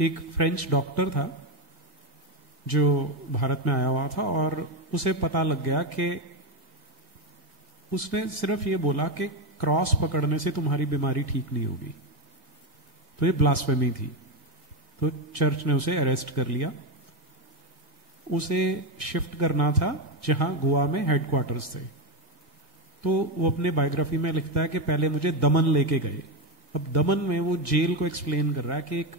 एक फ्रेंच डॉक्टर था जो भारत में आया हुआ था और उसे पता लग गया कि उसने सिर्फ ये बोला कि क्रॉस पकड़ने से तुम्हारी बीमारी ठीक नहीं होगी, तो ये ब्लास्फेमी थी। तो चर्च ने उसे अरेस्ट कर लिया। उसे शिफ्ट करना था जहां गोवा में हेडक्वार्टर्स थे। तो वो अपने बायोग्राफी में लिखता है कि पहले मुझे दमन लेके गए। अब दमन में वो जेल को एक्सप्लेन कर रहा है कि एक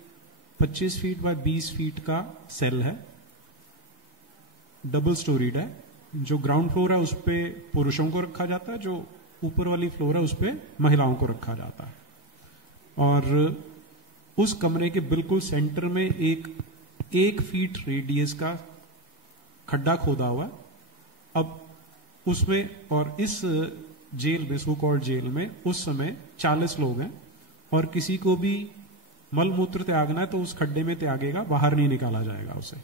25 फीट बाय 20 फीट का सेल है, डबल स्टोरीड है। जो ग्राउंड फ्लोर है उस पर पुरुषों को रखा जाता है, जो ऊपर वाली फ्लोर है उस पर महिलाओं को रखा जाता है। और उस कमरे के बिल्कुल सेंटर में एक फीट रेडियस का खड्डा खोदा हुआ है। अब उसमें, और इस जेल में, सो कॉल्ड जेल में उस समय 40 लोग हैं और किसी को भी मल मूत्र त्यागना है तो उस खड्डे में त्यागेगा, बाहर नहीं निकाला जाएगा उसे।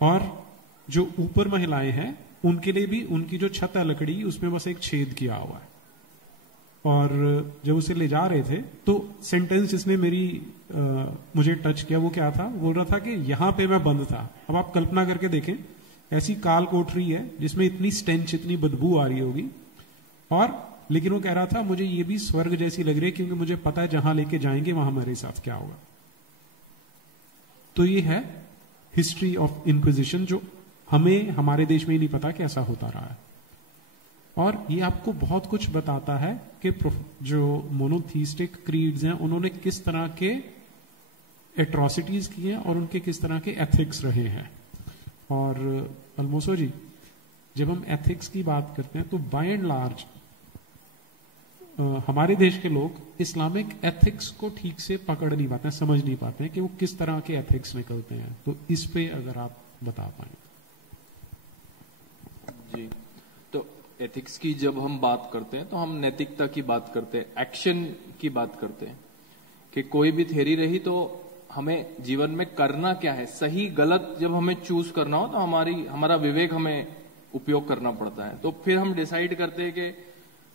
और जो ऊपर महिलाएं हैं उनके लिए भी उनकी जो छत है लकड़ी, उसमें बस एक छेद किया हुआ है। और जब उसे ले जा रहे थे तो सेंटेंस जिसने मुझे टच किया वो क्या था, बोल रहा था कि यहां पे मैं बंद था। अब आप कल्पना करके देखें, ऐसी काल कोठरी है जिसमें इतनी स्टेंच, इतनी बदबू आ रही होगी, और लेकिन वो कह रहा था मुझे ये भी स्वर्ग जैसी लग रही है क्योंकि मुझे पता है जहां लेके जाएंगे वहां मेरे साथ क्या होगा। तो ये है हिस्ट्री ऑफ इंक्विजिशन, जो हमें हमारे देश में ही नहीं पता कि ऐसा होता रहा है। और ये आपको बहुत कुछ बताता है कि जो मोनोथीस्टिक क्रीड्स हैं उन्होंने किस तरह के एट्रोसिटीज किए हैं और उनके किस तरह के एथिक्स रहे हैं। और अलमोसो जी, जब हम एथिक्स की बात करते हैं तो बाय एंड लार्ज हमारे देश के लोग इस्लामिक एथिक्स को ठीक से पकड़ नहीं पाते हैं, समझ नहीं पाते हैं कि वो किस तरह के एथिक्स निकलते हैं। तो इस पे अगर आप बता पाए। जी, तो एथिक्स की जब हम बात करते हैं तो हम नैतिकता की बात करते हैं, एक्शन की बात करते हैं कि कोई भी थ्योरी रही तो हमें जीवन में करना क्या है, सही गलत जब हमें चूज करना हो तो हमारा विवेक हमें उपयोग करना पड़ता है। तो फिर हम डिसाइड करते हैं कि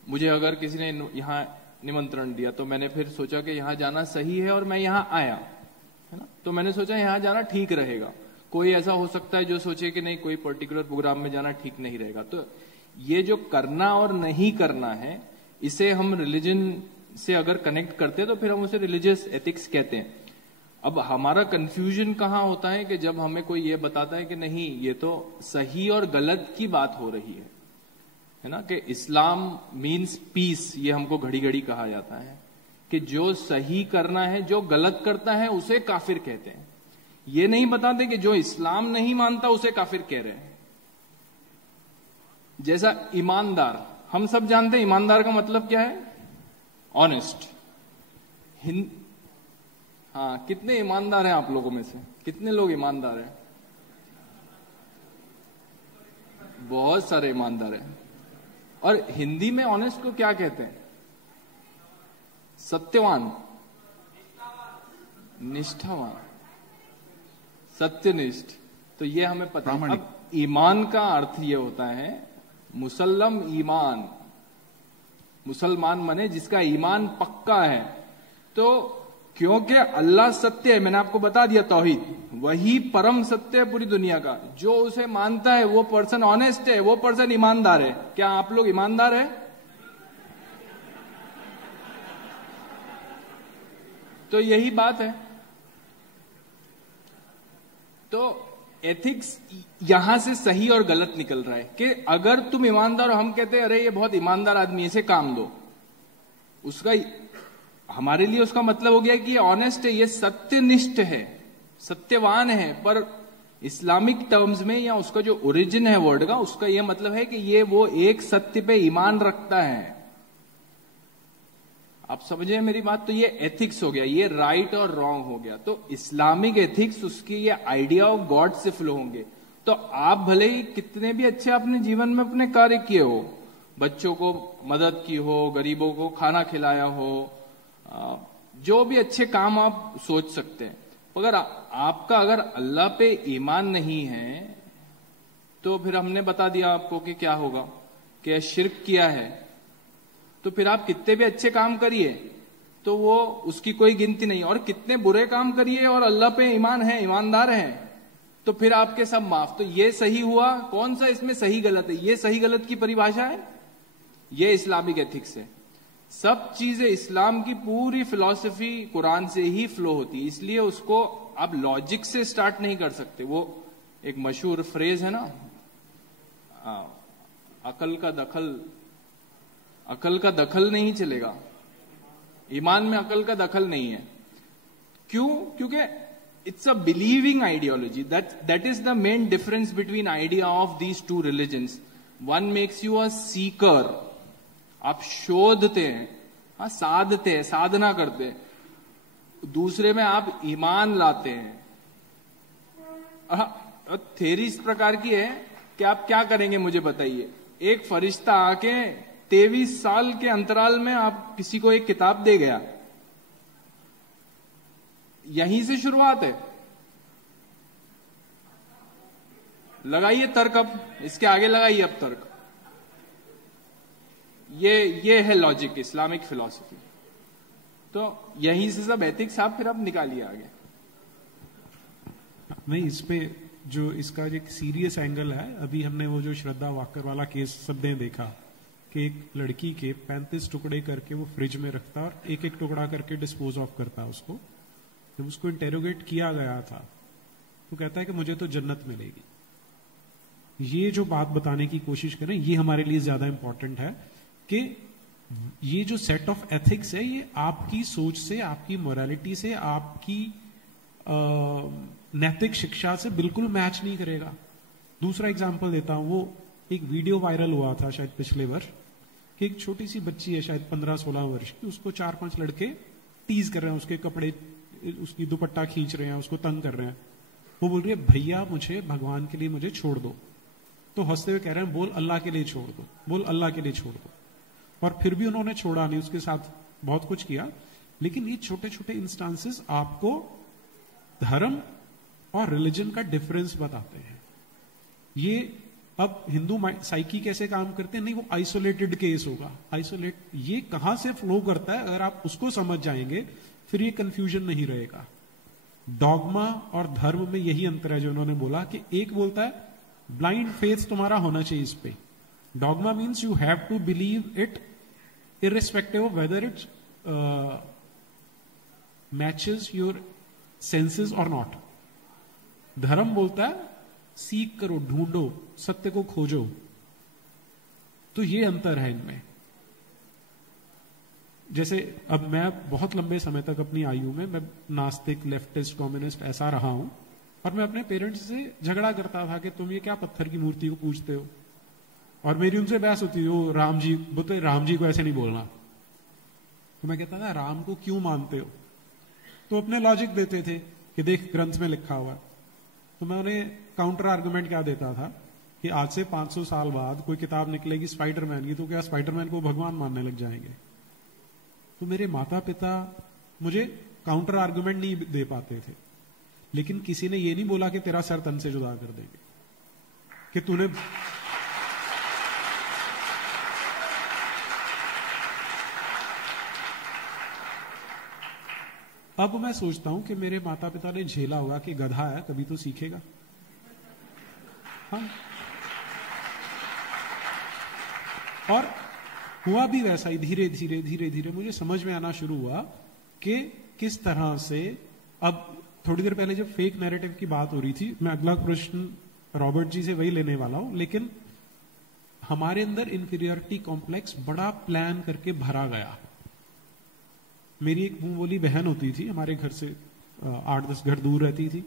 मुझे अगर किसी ने यहाँ निमंत्रण दिया तो मैंने फिर सोचा कि यहाँ जाना सही है और मैं यहाँ आया, है ना, तो मैंने सोचा यहाँ जाना ठीक रहेगा। कोई ऐसा हो सकता है जो सोचे कि नहीं, कोई पर्टिकुलर प्रोग्राम में जाना ठीक नहीं रहेगा। तो ये जो करना और नहीं करना है, इसे हम रिलीजन से अगर कनेक्ट करते हैं तो फिर हम उसे रिलीजियस एथिक्स कहते हैं। अब हमारा कंफ्यूजन कहाँ होता है कि जब हमें कोई ये बताता है कि नहीं ये तो सही और गलत की बात हो रही है ना, कि इस्लाम मीन्स पीस, ये हमको घड़ी घड़ी कहा जाता है कि जो सही करना है, जो गलत करता है उसे काफिर कहते हैं। ये नहीं बताते कि जो इस्लाम नहीं मानता उसे काफिर कह रहे हैं। जैसा ईमानदार, हम सब जानते हैं ईमानदार का मतलब क्या है, ऑनेस्ट। हाँ, कितने ईमानदार हैं आप लोगों में से, कितने लोग ईमानदार हैं? बहुत सारे ईमानदार हैं। और हिंदी में ऑनेस्ट को क्या कहते हैं? सत्यवान, निष्ठावान, सत्यनिष्ठ। तो ये हमें पता है। अब ईमान का अर्थ ये होता है मुसल्लम ईमान, मुसलमान माने जिसका ईमान पक्का है। तो क्योंकि अल्लाह सत्य है, मैंने आपको बता दिया, तौहीद वही परम सत्य है पूरी दुनिया का। जो उसे मानता है वो पर्सन ऑनेस्ट है, वो पर्सन ईमानदार है। क्या आप लोग ईमानदार है? तो यही बात है। तो एथिक्स यहां से सही और गलत निकल रहा है कि अगर तुम ईमानदार हो, हम कहते हैं अरे ये बहुत ईमानदार आदमी है, इसे काम दो, उसका हमारे लिए उसका मतलब हो गया कि ये ऑनेस्ट है, ये सत्यनिष्ठ है, सत्यवान है। पर इस्लामिक टर्म्स में या उसका जो ओरिजिन है वर्ड का, उसका यह मतलब है कि ये वो एक सत्य पे ईमान रखता है। आप समझे मेरी बात? तो ये एथिक्स हो गया, ये राइट और रॉन्ग हो गया। तो इस्लामिक एथिक्स उसकी ये आइडिया ऑफ गॉड से फ्लो होंगे। तो आप भले ही कितने भी अच्छे अपने जीवन में अपने कार्य किए हो, बच्चों को मदद की हो, गरीबों को खाना खिलाया हो, जो भी अच्छे काम आप सोच सकते हैं। अगर आपका अगर अल्लाह पे ईमान नहीं है तो फिर हमने बता दिया आपको कि क्या होगा, कि शिर्क किया है तो फिर आप कितने भी अच्छे काम करिए तो वो उसकी कोई गिनती नहीं, और कितने बुरे काम करिए और अल्लाह पे ईमान है, ईमानदार है, तो फिर आपके सब माफ। तो ये सही हुआ, कौन सा इसमें सही गलत है? ये सही गलत की परिभाषा है, ये इस्लामिक एथिक्स है। सब चीजें, इस्लाम की पूरी फिलॉसफी कुरान से ही फ्लो होती है, इसलिए उसको आप लॉजिक से स्टार्ट नहीं कर सकते। वो एक मशहूर फ्रेज है ना, अकल का दखल नहीं चलेगा, ईमान में अकल का दखल नहीं है। क्यों? क्योंकि it's a believing ideology. That is the main difference between idea of these two religions. One makes you अ सीकर, आप शोधते हैं, हाँ, साधते हैं, साधना करते हैं। दूसरे में आप ईमान लाते हैं। थ्योरी इस प्रकार की है कि आप क्या करेंगे मुझे बताइए। एक फरिश्ता आके 23 साल के अंतराल में आप किसी को एक किताब दे गया, यहीं से शुरुआत है। लगाइए तर्क, अब इसके आगे लगाइए अब तर्क। ये है लॉजिक, इस्लामिक फिलॉसफी। तो यहीं से सब एथिक्स आप फिर अब निकालिए आगे। नहीं, इस पे जो इसका एक सीरियस एंगल है, अभी हमने वो जो श्रद्धा वाकर वाला केस सब ने देखा कि एक लड़की के 35 टुकड़े करके वो फ्रिज में रखता और एक एक टुकड़ा करके डिस्पोज ऑफ करता उसको। जब उसको इंटेरोगेट किया गया था तो कहता है कि मुझे तो जन्नत मिलेगी। ये जो बात बताने की कोशिश करें, ये हमारे लिए ज्यादा इंपॉर्टेंट है कि ये जो सेट ऑफ एथिक्स है, ये आपकी सोच से, आपकी मोरालिटी से, आपकी नैतिक शिक्षा से बिल्कुल मैच नहीं करेगा। दूसरा एग्जांपल देता हूं, वो एक वीडियो वायरल हुआ था शायद पिछले वर्ष कि एक छोटी सी बच्ची है शायद 15-16 वर्ष की, उसको 4-5 लड़के टीज कर रहे हैं, उसके कपड़े, उसकी दुपट्टा खींच रहे हैं, उसको तंग कर रहे हैं। वो बोल रही है, भैया मुझे भगवान के लिए मुझे छोड़ दो। तो हंसते हुए कह रहे हैं, बोल अल्लाह के लिए छोड़ दो, बोल अल्लाह के लिए छोड़ दो। और फिर भी उन्होंने छोड़ा नहीं, उसके साथ बहुत कुछ किया। लेकिन ये छोटे छोटे इंस्टांसेस आपको धर्म और रिलीजन का डिफरेंस बताते हैं। ये अब हिंदू साइकी कैसे काम करते हैं, नहीं वो आइसोलेटेड केस होगा, आइसोलेट, ये कहां से फ्लो करता है, अगर आप उसको समझ जाएंगे फिर ये कंफ्यूजन नहीं रहेगा। डॉगमा और धर्म में यही अंतर है जो उन्होंने बोला कि एक बोलता है ब्लाइंड फेथ तुम्हारा होना चाहिए इस पे। Dogma means you have to believe it irrespective of whether it matches your senses or not. धर्म बोलता है सीख करो, ढूंढो, सत्य को खोजो। तो ये अंतर है इनमें। जैसे अब मैं बहुत लंबे समय तक अपनी आयु में मैं नास्तिक, लेफ्टिस्ट, कम्युनिस्ट ऐसा रहा हूं, और मैं अपने पेरेंट्स से झगड़ा करता था कि तुम ये क्या पत्थर की मूर्ति को पूजते हो, और मेरी उनसे बहस होती, वो राम जी बोलते, राम जी को ऐसे नहीं बोलना। तो मैं कहता था राम को क्यों मानते हो? तो अपने लॉजिक देते थे कि देख ग्रंथ में लिखा हुआ। तो मैं उन्हें काउंटर आर्गुमेंट क्या देता था कि आज से 500 साल बाद कोई किताब निकलेगी स्पाइडरमैन की, तो क्या स्पाइडरमैन को भगवान मानने लग जाएंगे? तो मेरे माता पिता मुझे काउंटर आर्गुमेंट नहीं दे पाते थे, लेकिन किसी ने ये नहीं बोला कि तेरा सर तन से जुदा कर देंगे, कि तूने अब मैं सोचता हूं कि मेरे माता पिता ने झेला होगा कि गधा है, कभी तो सीखेगा। हाँ, और हुआ भी वैसा ही। धीरे धीरे धीरे धीरे मुझे समझ में आना शुरू हुआ कि किस तरह से, अब थोड़ी देर पहले जब फेक नैरेटिव की बात हो रही थी, मैं अगला प्रश्न रॉबर्ट जी से वही लेने वाला हूं, लेकिन हमारे अंदर इंफीरियरिटी कॉम्प्लेक्स बड़ा प्लान करके भरा गया। मेरी एक मुंह बोली बहन होती थी, हमारे घर से 8-10 घर दूर रहती थी।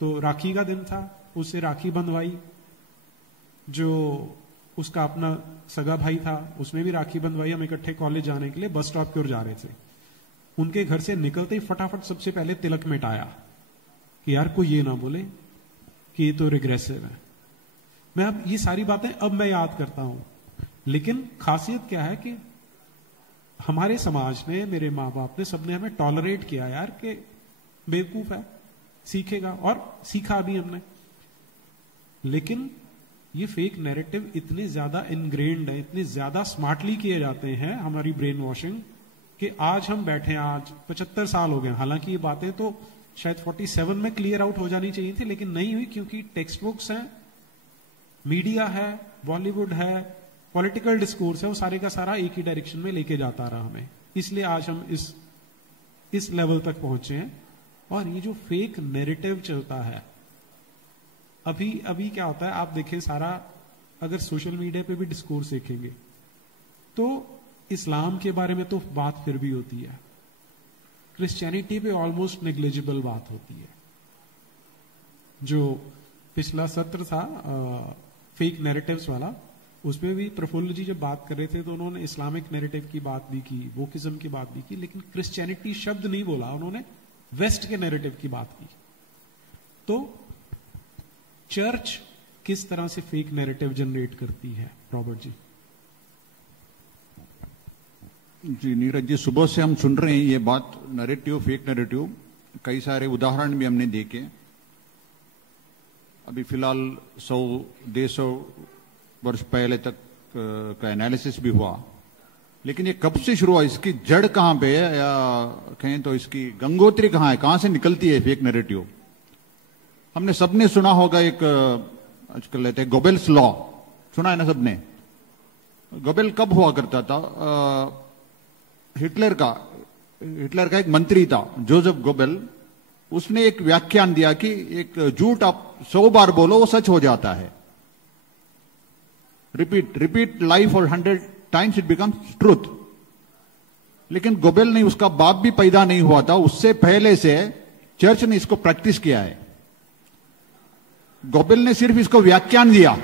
तो राखी का दिन था, उससे राखी बंधवाई। जो उसका अपना सगा भाई था उसने भी राखी बंधवाई। हम इकट्ठे कॉलेज जाने के लिए बस स्टॉप की ओर जा रहे थे। उनके घर से निकलते ही फटाफट सबसे पहले तिलक मिटाया कि यार कोई ये ना बोले कि ये तो रिग्रेसिव है। मैं अब ये सारी बातें अब मैं याद करता हूं लेकिन खासियत क्या है कि हमारे समाज ने, मेरे माँ बाप ने, सबने हमें टॉलरेट किया यार कि बेवकूफ है, सीखेगा, और सीखा भी हमने। लेकिन ये फेक नैरेटिव इतने ज्यादा इनग्रेन्ड है, इतने ज्यादा स्मार्टली किए जाते हैं, हमारी ब्रेन वॉशिंग, कि आज हम बैठे हैं, आज 75 साल हो गए। हालांकि ये बातें तो शायद 47 में क्लियर आउट हो जानी चाहिए थी, लेकिन नहीं हुई, क्योंकि टेक्स्ट बुक्स हैं, मीडिया है, बॉलीवुड है, पॉलिटिकल डिस्कोर्स है, वो सारे का सारा एक ही डायरेक्शन में लेके जाता रहा हमें। इसलिए आज हम इस लेवल तक पहुंचे हैं। और ये जो फेक नैरेटिव चलता है, अभी क्या होता है, आप देखें सारा, अगर सोशल मीडिया पे भी डिस्कोर्स देखेंगे तो इस्लाम के बारे में तो बात फिर भी होती है, क्रिश्चियनिटी पे ऑलमोस्ट नेग्लिजिबल बात होती है। जो पिछला सत्र था फेक नैरेटिव्स वाला, उसमें भी प्रफुल्ल जी जब बात कर रहे थे तो उन्होंने इस्लामिक नैरेटिव की बात भी की, वोकिज्म की बात भी की, लेकिन क्रिश्चियनिटी शब्द नहीं बोला, उन्होंने वेस्ट के नैरेटिव की बात की। तो चर्च किस तरह से फेक नैरेटिव जनरेट करती है, रॉबर्ट जी? जी नीरज जी, सुबह से हम सुन रहे हैं ये बात, नैरेटिव, फेक नैरेटिव, कई सारे उदाहरण भी हमने देखे। अभी फिलहाल 100-150 वर्ष पहले तक का एनालिसिस भी हुआ, लेकिन ये कब से शुरू हुआ, इसकी जड़ कहां पे है, या कहें तो इसकी गंगोत्री कहां है, कहां से निकलती है फेक नैरेटिव? हमने सबने सुना होगा, एक आजकल लेते हैं गोबेल्स लॉ, सुना है ना सबने? गोबेल कब हुआ करता था? हिटलर का एक मंत्री था जोसेफ गोबेल, उसने एक व्याख्यान दिया कि एक झूठ आप 100 बार बोलो वो सच हो जाता है। Repeat life for 100 times it becomes truth. लेकिन गोबेल ने, उसका बाप भी पैदा नहीं हुआ था, उससे पहले से चर्च ने इसको प्रैक्टिस किया है। गोबेल ने सिर्फ इसको व्याख्यान दिया,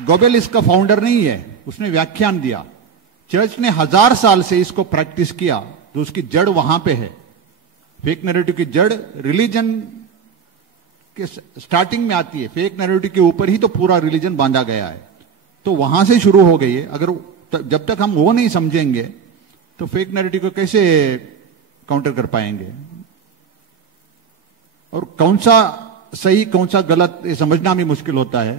गोबेल इसका फाउंडर नहीं है, उसने व्याख्यान दिया। चर्च ने 1000 साल से इसको प्रैक्टिस किया, तो उसकी जड़ वहां पे है। फेक नैरेटिव की जड़ रिलीजन के स्टार्टिंग में आती है, फेक नैरेटिव के ऊपर ही तो पूरा रिलीजन बांधा गया है, तो वहां से शुरू हो गई है। अगर जब तक हम वो नहीं समझेंगे तो फेक नैरेटिव को कैसे काउंटर कर पाएंगे? और कौन सा सही कौन सा गलत ये समझना भी मुश्किल होता है।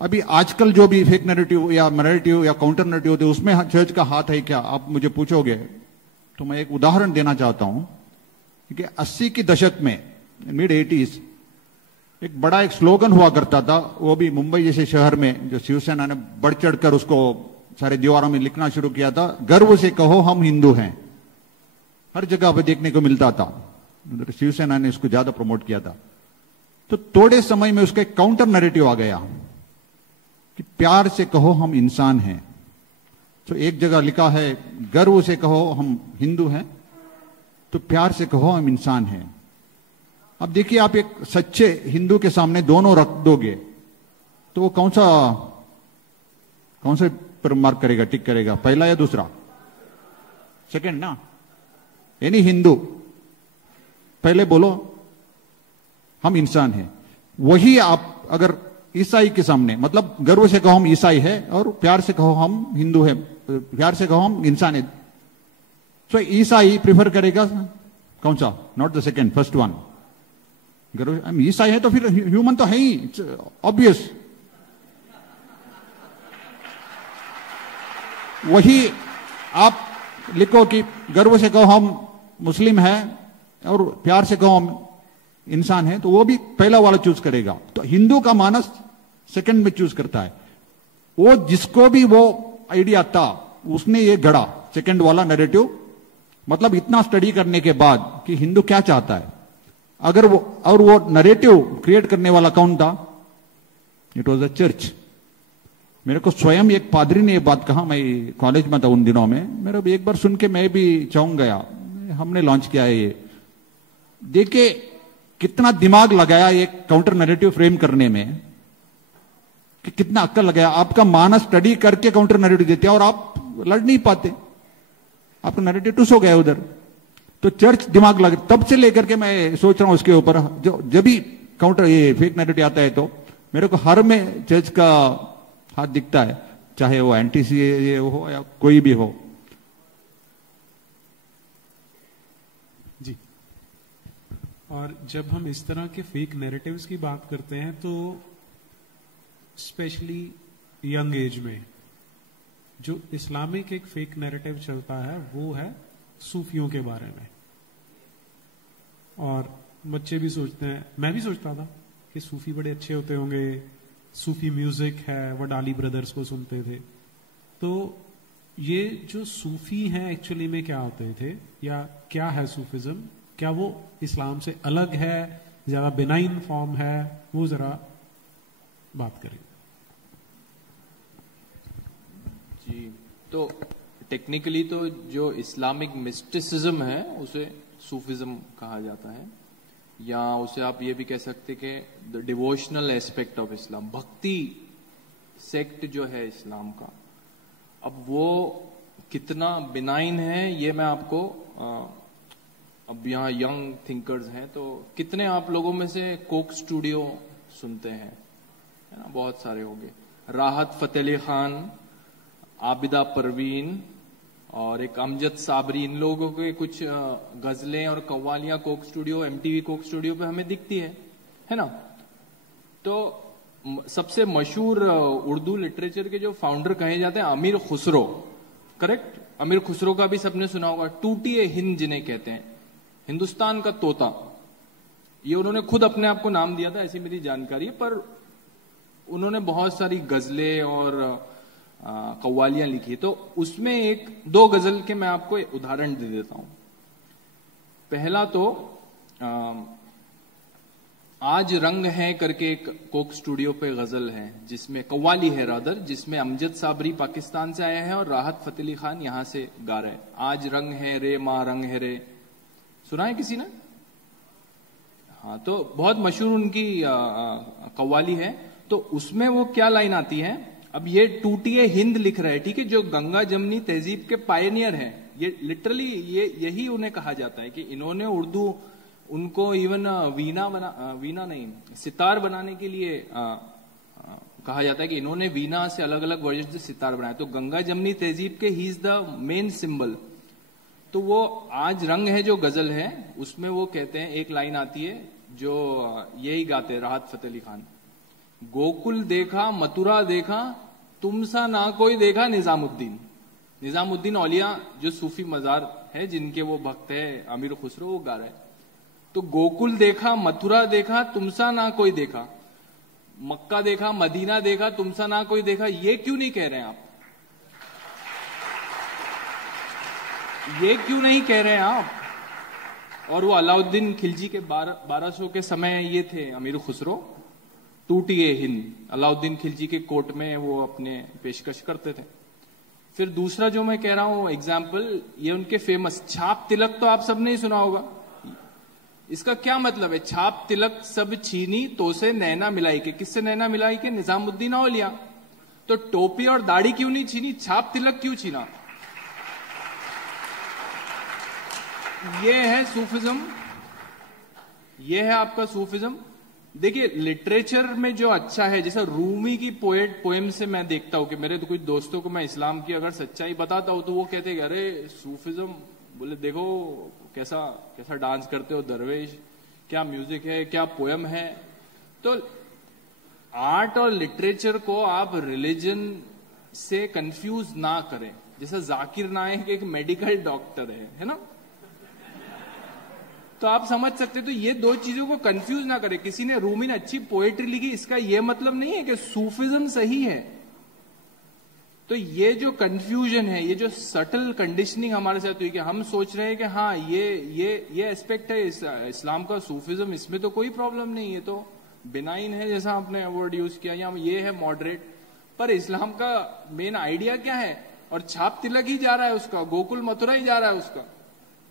अभी आजकल जो भी फेक नैरेटिव या नैरेटिव या काउंटर नैरेटिव होते हैं, उसमें चर्च का हाथ है क्या, आप मुझे पूछोगे तो मैं एक उदाहरण देना चाहता हूं कि 80 के दशक में, मिड 80s, एक स्लोगन हुआ करता था, वो भी मुंबई जैसे शहर में, जो शिवसेना ने बढ़ चढ़कर उसको सारे दीवारों में लिखना शुरू किया था, गर्व से कहो हम हिंदू हैं। हर जगह पे देखने को मिलता था, शिवसेना ने इसको ज्यादा प्रमोट किया था। तो थोड़े समय में उसका एक काउंटर नैरेटिव आ गया कि प्यार से कहो हम इंसान हैं। तो एक जगह लिखा है गर्व से कहो हम हिंदू हैं, तो प्यार से कहो हम इंसान हैं। अब देखिए, आप एक सच्चे हिंदू के सामने दोनों रख दोगे तो वो कौन सा पर मार्क करेगा, टिक करेगा, पहला या दूसरा? सेकंड ना। यानी हिंदू पहले बोलो हम इंसान हैं, वही आप अगर ईसाई के सामने, मतलब गर्व से कहो हम ईसाई है और प्यार से कहो हम हिंदू है, प्यार से कहो हम इंसान है, तो ईसाई प्रिफर करेगा कौन सा? Not the second, first one. गर्व हम ईसाई है तो फिर ह्यूमन तो है ही, ऑब्वियस। वही आप लिखो कि गर्व से कहो हम मुस्लिम है और प्यार से कहो हम इंसान है, तो वो भी पहला वाला चूज करेगा। तो हिंदू का मानस सेकंड में चूज करता है। वो जिसको भी वो आइडिया था उसने ये गढ़ा सेकंड वाला नैरेटिव, मतलब इतना स्टडी करने के बाद कि हिंदू क्या चाहता है। अगर वो नैरेटिव क्रिएट करने वाला कौन था? It was the church. मेरे को स्वयं एक पादरी ने ये बात कहा, मैं कॉलेज में था उन दिनों में, मेरा भी एक बार सुन के मैं भी चौंक गया। हमने लॉन्च किया है ये, देखिए कितना दिमाग लगाया एक काउंटर नैरेटिव फ्रेम करने में, कि कितना अक्ल लगाया। आपका मानस स्टडी करके काउंटर नैरेटिव देते हैं और आप लड़ नहीं पाते, आपका नैरेटिव टूस हो गया उधर। तो चर्च दिमाग लगा, तब से लेकर के मैं सोच रहा हूं उसके ऊपर, जब भी काउंटर ये फेक नैरेटिव आता है तो मेरे को हर में चर्च का हाथ दिखता है, चाहे वो एंटी हो या कोई भी हो। जी। और जब हम इस तरह के फेक नैरेटिव्स की बात करते हैं तो स्पेशली यंग एज में जो इस्लामिक एक फेक नैरेटिव चलता है वो है सूफियों के बारे में। और बच्चे भी सोचते हैं, मैं भी सोचता था कि सूफी बड़े अच्छे होते होंगे, सूफी म्यूजिक है, वो डाली ब्रदर्स को सुनते थे। तो ये जो सूफी हैं एक्चुअली में क्या होते थे, या क्या है सूफिज्म? क्या वो इस्लाम से अलग है, ज्यादा बिनाइन फॉर्म है? वो जरा बात करें। जी, तो टेक्निकली तो जो इस्लामिक मिस्टिसिज्म है उसे सूफिज्म कहा जाता है, या उसे आप ये भी कह सकते कि the devotional aspect of Islam, भक्ति सेक्ट जो है इस्लाम का। अब वो कितना बिनाइन है ये मैं आपको अब यहाँ यंग थिंकर्स हैं तो कितने आप लोगों में से कोक स्टूडियो सुनते हैं, है ना? बहुत सारे होंगे। राहत फतेह अली खान, आबिदा परवीन और एक अमजद साबरी, इन लोगों के कुछ गजलें और कव्वालियां Coke Studio, MTV Coke Studio पे हमें दिखती है ना? तो सबसे मशहूर उर्दू लिटरेचर के जो फाउंडर कहे जाते हैं अमीर खुसरो, करेक्ट? अमीर खुसरो का भी सबने सुना होगा। टूटिए हिंद जिन्हें कहते हैं, हिंदुस्तान का तोता, ये उन्होंने खुद अपने आप को नाम दिया था, ऐसी मेरी जानकारी है। पर उन्होंने बहुत सारी गजलें और कव्वालियां लिखी। तो उसमें एक दो गजल के मैं आपको उदाहरण दे देता हूं। पहला तो आज रंग है करके एक कोक स्टूडियो पे गजल है, जिसमें कव्वाली है रादर, जिसमें अमजद साबरी पाकिस्तान से आया है और राहत फतेह अली खान यहां से गा रहे हैं। आज रंग है रे मां रंग है रे, सुना है किसी ने? हाँ, तो बहुत मशहूर उनकी कव्वाली है। तो उसमें वो क्या लाइन आती है, अब ये टूटिए हिंद लिख रहे हैं, ठीक है, जो गंगा जमनी तहजीब के पायनियर हैं, ये लिटरली यही उन्हें कहा जाता है कि इन्होंने उर्दू, उनको इवन वीणा नहीं, सितार बनाने के लिए कहा जाता है कि इन्होंने वीणा से अलग अलग वर्जन से सितार बनाया। तो गंगा जमनी तहजीब के he is the main symbol. तो वो आज रंग है जो गजल है, उसमें वो कहते हैं, एक लाइन आती है जो यही गाते हैं राहत फतेह अली खान, गोकुल देखा मथुरा देखा तुमसा ना कोई देखा निजामुद्दीन। निजामुद्दीन औलिया जो सूफी मजार है, जिनके वो भक्त है अमीर खुसरो, वो गा रहे हैं। तो गोकुल देखा मथुरा देखा तुमसा ना कोई देखा, मक्का देखा मदीना देखा तुमसा ना कोई देखा, ये क्यों नहीं कह रहे हैं आप? ये क्यों नहीं कह रहे हैं आप? और वो अलाउद्दीन खिलजी के 1200 के समय ये थे अमीर खुसरो, टूटिए हिंद, अलाउद्दीन खिलजी के कोर्ट में वो अपने पेशकश करते थे। फिर दूसरा जो मैं कह रहा हूं एग्जाम्पल, ये उनके फेमस छाप तिलक, तो आप सबने ही सुना होगा। इसका क्या मतलब है? छाप तिलक सब छीनी तो से नैना मिलाई के, किससे नैना मिलाई के? निजामुद्दीन औलिया। तो टोपी और दाढ़ी क्यों नहीं छीनी, छाप तिलक क्यों छीना? ये है सूफिज्म, ये है आपका सूफिज्म। देखिए लिटरेचर में जो अच्छा है, जैसे रूमी की पोएम से मैं देखता हूं कि मेरे तो कुछ दोस्तों को मैं इस्लाम की अगर सच्चाई बताता हूं तो वो कहते हैं अरे सूफिज्म, बोले देखो कैसा कैसा डांस करते हो दरवेश, क्या म्यूजिक है, क्या पोएम है। तो आर्ट और लिटरेचर को आप रिलीजन से कंफ्यूज ना करें। जैसे जाकिर नायक एक मेडिकल डॉक्टर है ना, तो आप समझ सकते, तो ये दो चीजों को कंफ्यूज ना करें। किसी ने रूमी ने अच्छी पोएट्री लिखी, इसका ये मतलब नहीं है कि सूफिज्म सही है। तो ये जो कंफ्यूजन है, ये जो सटल कंडीशनिंग हमारे साथ हुई कि हम सोच रहे हैं कि हाँ ये एस्पेक्ट है इस्लाम का, सूफिज्म, इसमें तो कोई प्रॉब्लम नहीं, ये तो बिनाइन है, जैसा आपने वर्ड यूज किया, या ये है मॉडरेट। पर इस्लाम का मेन आइडिया क्या है? और छाप तिलक ही जा रहा है उसका, गोकुल मथुरा ही जा रहा है उसका,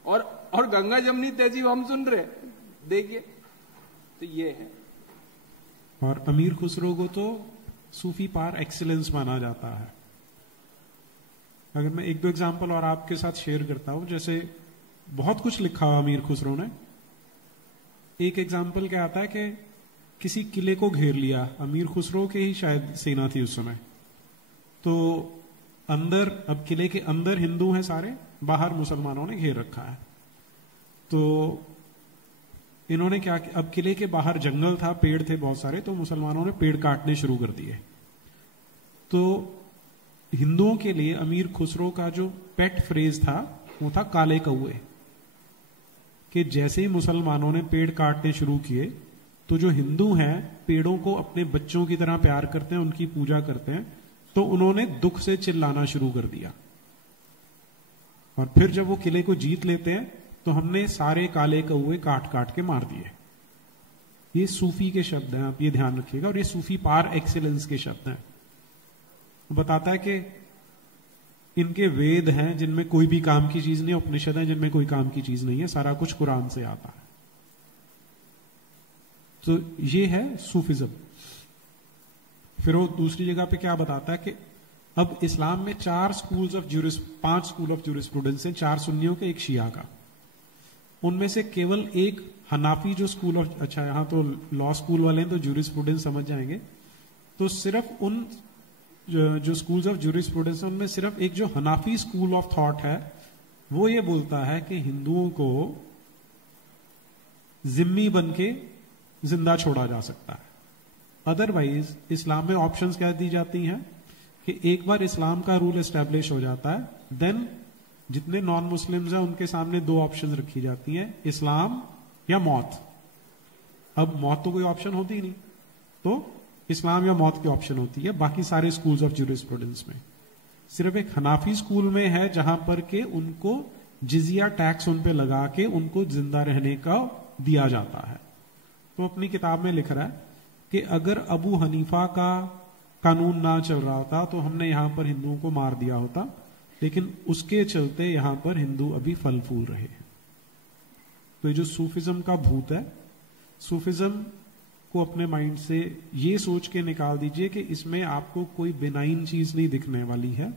और गंगा जमनी तहजीब हम सुन रहे, देखिए। तो ये है। और अमीर खुसरो को तो सूफी पार एक्सीलेंस माना जाता है। अगर मैं एक दो एग्जांपल और आपके साथ शेयर करता हूं, जैसे बहुत कुछ लिखा हुआ अमीर खुसरो ने। एक एग्जांपल क्या आता है कि किसी किले को घेर लिया, अमीर खुसरो के ही शायद सेना थी उस समय। तो अंदर, अब किले के अंदर हिंदू हैं सारे, बाहर मुसलमानों ने घेर रखा है। तो इन्होंने क्या, अब किले के बाहर जंगल था, पेड़ थे बहुत सारे, तो मुसलमानों ने पेड़ काटने शुरू कर दिए। तो हिंदुओं के लिए अमीर खुसरो का जो पेट फ्रेज था वो था काले कौए, कि जैसे ही मुसलमानों ने पेड़ काटने शुरू किए तो जो हिंदू हैं पेड़ों को अपने बच्चों की तरह प्यार करते हैं, उनकी पूजा करते हैं, तो उन्होंने दुख से चिल्लाना शुरू कर दिया। और फिर जब वो किले को जीत लेते हैं तो हमने सारे काले कौए काट काट के मार दिए। ये सूफी के शब्द हैं, आप ये ध्यान रखिएगा, और ये सूफी पार एक्सीलेंस के शब्द हैं। वो बताता है कि इनके वेद हैं जिनमें कोई भी काम की चीज नहीं, उपनिषद हैं जिनमें कोई काम की चीज नहीं है, सारा कुछ कुरान से आता है। तो ये है सूफिज्म। फिर वो दूसरी जगह पे क्या बताता है कि अब इस्लाम में 5 स्कूल ऑफ ज्यूरिस्प्रूडेंस हैं, 4 सुन्नियों के, 1 शिया का। उनमें से केवल एक हनाफी जो स्कूल ऑफ, अच्छा यहां तो लॉ स्कूल वाले हैं तो ज्यूरिस्प्रूडेंस समझ जाएंगे, तो सिर्फ उन जो स्कूल्स ऑफ ज्यूरिस्प्रूडेंस है उनमें सिर्फ एक जो हनाफी स्कूल ऑफ थॉट है वो ये बोलता है कि हिंदुओं को जिम्मी बन के जिंदा छोड़ा जा सकता है। अदरवाइज इस्लाम में ऑप्शंस क्या दी जाती हैं कि एक बार इस्लाम का रूल एस्टेब्लिश हो जाता है, देन जितने नॉन मुस्लिम्स हैं उनके सामने 2 ऑप्शंस रखी जाती हैं, इस्लाम या मौत। अब मौत तो कोई ऑप्शन होती ही नहीं, तो इस्लाम या मौत की ऑप्शन होती है। बाकी सारे स्कूल्स ऑफ ज्यूरिस्प्रूडेंस में सिर्फ एक हनाफी स्कूल में है जहां पर के उनको जिजिया टैक्स उन पे लगा के उनको जिंदा रहने का दिया जाता है। तो अपनी किताब में लिख रहा है कि अगर अबू हनीफा का कानून ना चल रहा होता तो हमने यहां पर हिंदुओं को मार दिया होता, लेकिन उसके चलते यहां पर हिंदू अभी फल फूल रहे हैं। तो ये जो सूफिज्म का भूत है, सूफिज्म को अपने माइंड से ये सोच के निकाल दीजिए कि इसमें आपको कोई बेनाइन चीज नहीं दिखने वाली है,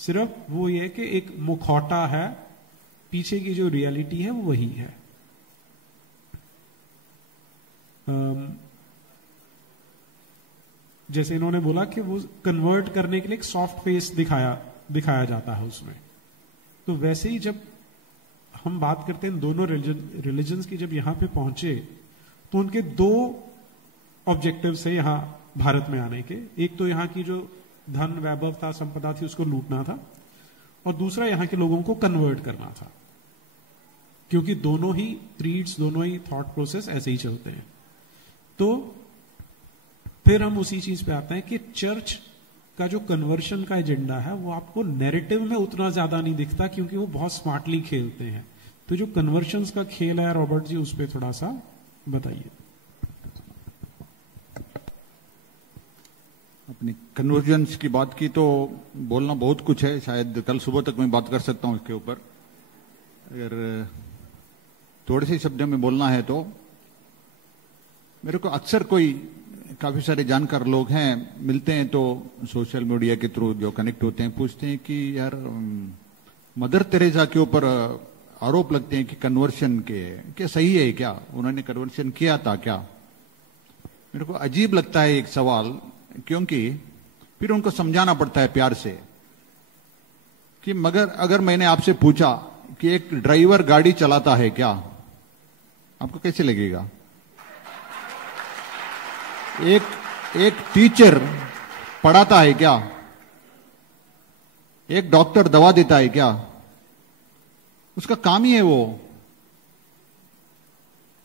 सिर्फ वो ये कि एक मुखौटा है, पीछे की जो रियलिटी है वो वही है। जैसे इन्होंने बोला कि वो कन्वर्ट करने के लिए एक सॉफ्ट फेस दिखाया जाता है उसमें, तो वैसे ही जब हम बात करते हैं दोनों रिलीजन्स की, जब यहां पे पहुंचे तो उनके 2 ऑब्जेक्टिव्स है यहां भारत में आने के। एक तो यहां की जो धन वैभव था, संपदा थी, उसको लूटना था, और दूसरा यहां के लोगों को कन्वर्ट करना था, क्योंकि दोनों ही क्रीड्स, दोनों ही थॉट प्रोसेस ऐसे ही चलते हैं। तो फिर हम उसी चीज पे आते हैं कि चर्च का जो कन्वर्शन का एजेंडा है वो आपको नैरेटिव में उतना ज्यादा नहीं दिखता, क्योंकि वो बहुत स्मार्टली खेलते हैं। तो जो कन्वर्शन का खेल है रॉबर्ट जी, उस पर थोड़ा सा बताइए। अपनी कन्वर्जेंस की बात की तो बोलना बहुत कुछ है, शायद कल सुबह तक मैं बात कर सकता हूं इसके ऊपर। अगर थोड़े से शब्दों में बोलना है तो मेरे को अक्सर कोई काफी सारे जानकार लोग हैं मिलते हैं तो सोशल मीडिया के थ्रू जो कनेक्ट होते हैं, पूछते हैं कि यार मदर तेरेसा के ऊपर आरोप लगते हैं कि कन्वर्शन के, क्या सही है क्या, उन्होंने कन्वर्शन किया था क्या? मेरे को अजीब लगता है एक सवाल, क्योंकि फिर उनको समझाना पड़ता है प्यार से कि मगर अगर मैंने आपसे पूछा कि एक ड्राइवर गाड़ी चलाता है क्या, आपको कैसे लगेगा? एक टीचर पढ़ाता है क्या? एक डॉक्टर दवा देता है क्या? उसका काम ही है वो।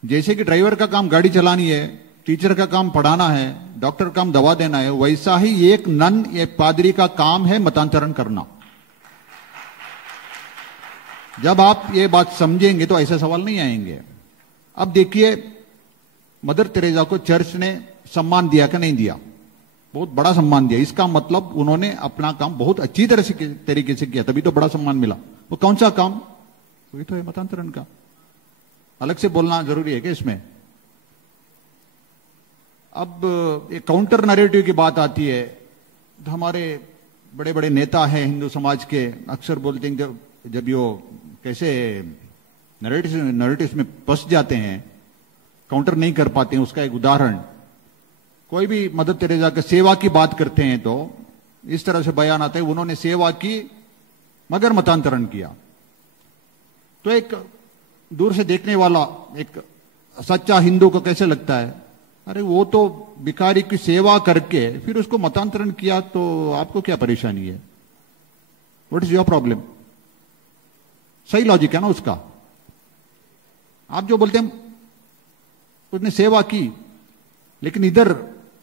जैसे कि ड्राइवर का काम गाड़ी चलानी है, टीचर का काम पढ़ाना है, डॉक्टर का काम दवा देना है, वैसा ही एक नन, एक पादरी का काम है मतांतरण करना। जब आप ये बात समझेंगे तो ऐसे सवाल नहीं आएंगे। अब देखिए, मदर तेरेसा को चर्च ने सम्मान दिया कि नहीं दिया? बहुत बड़ा सम्मान दिया। इसका मतलब उन्होंने अपना काम बहुत अच्छी तरह से तरीके से किया, तभी तो बड़ा सम्मान मिला। वो कौन सा काम? वही तो है मतांतरण का। अलग से बोलना जरूरी है क्या इसमें? अब एक काउंटर नैरेटिव की बात आती है तो हमारे बड़े बड़े नेता हैं हिंदू समाज के, अक्सर बोलते हैं जब यो कैसे नैरेटिव में फंस जाते हैं, काउंटर नहीं कर पाते हैं। उसका एक उदाहरण, कोई भी मदर तेरेसा के सेवा की बात करते हैं तो इस तरह से बयान आता है, उन्होंने सेवा की मगर मतांतरण किया। तो एक दूर से देखने वाला एक सच्चा हिंदू को कैसे लगता है, अरे वो तो भिखारी की सेवा करके फिर उसको मतांतरण किया, तो आपको क्या परेशानी है? What is your problem? सही लॉजिक है ना उसका। आप जो बोलते हैं उसने सेवा की, लेकिन इधर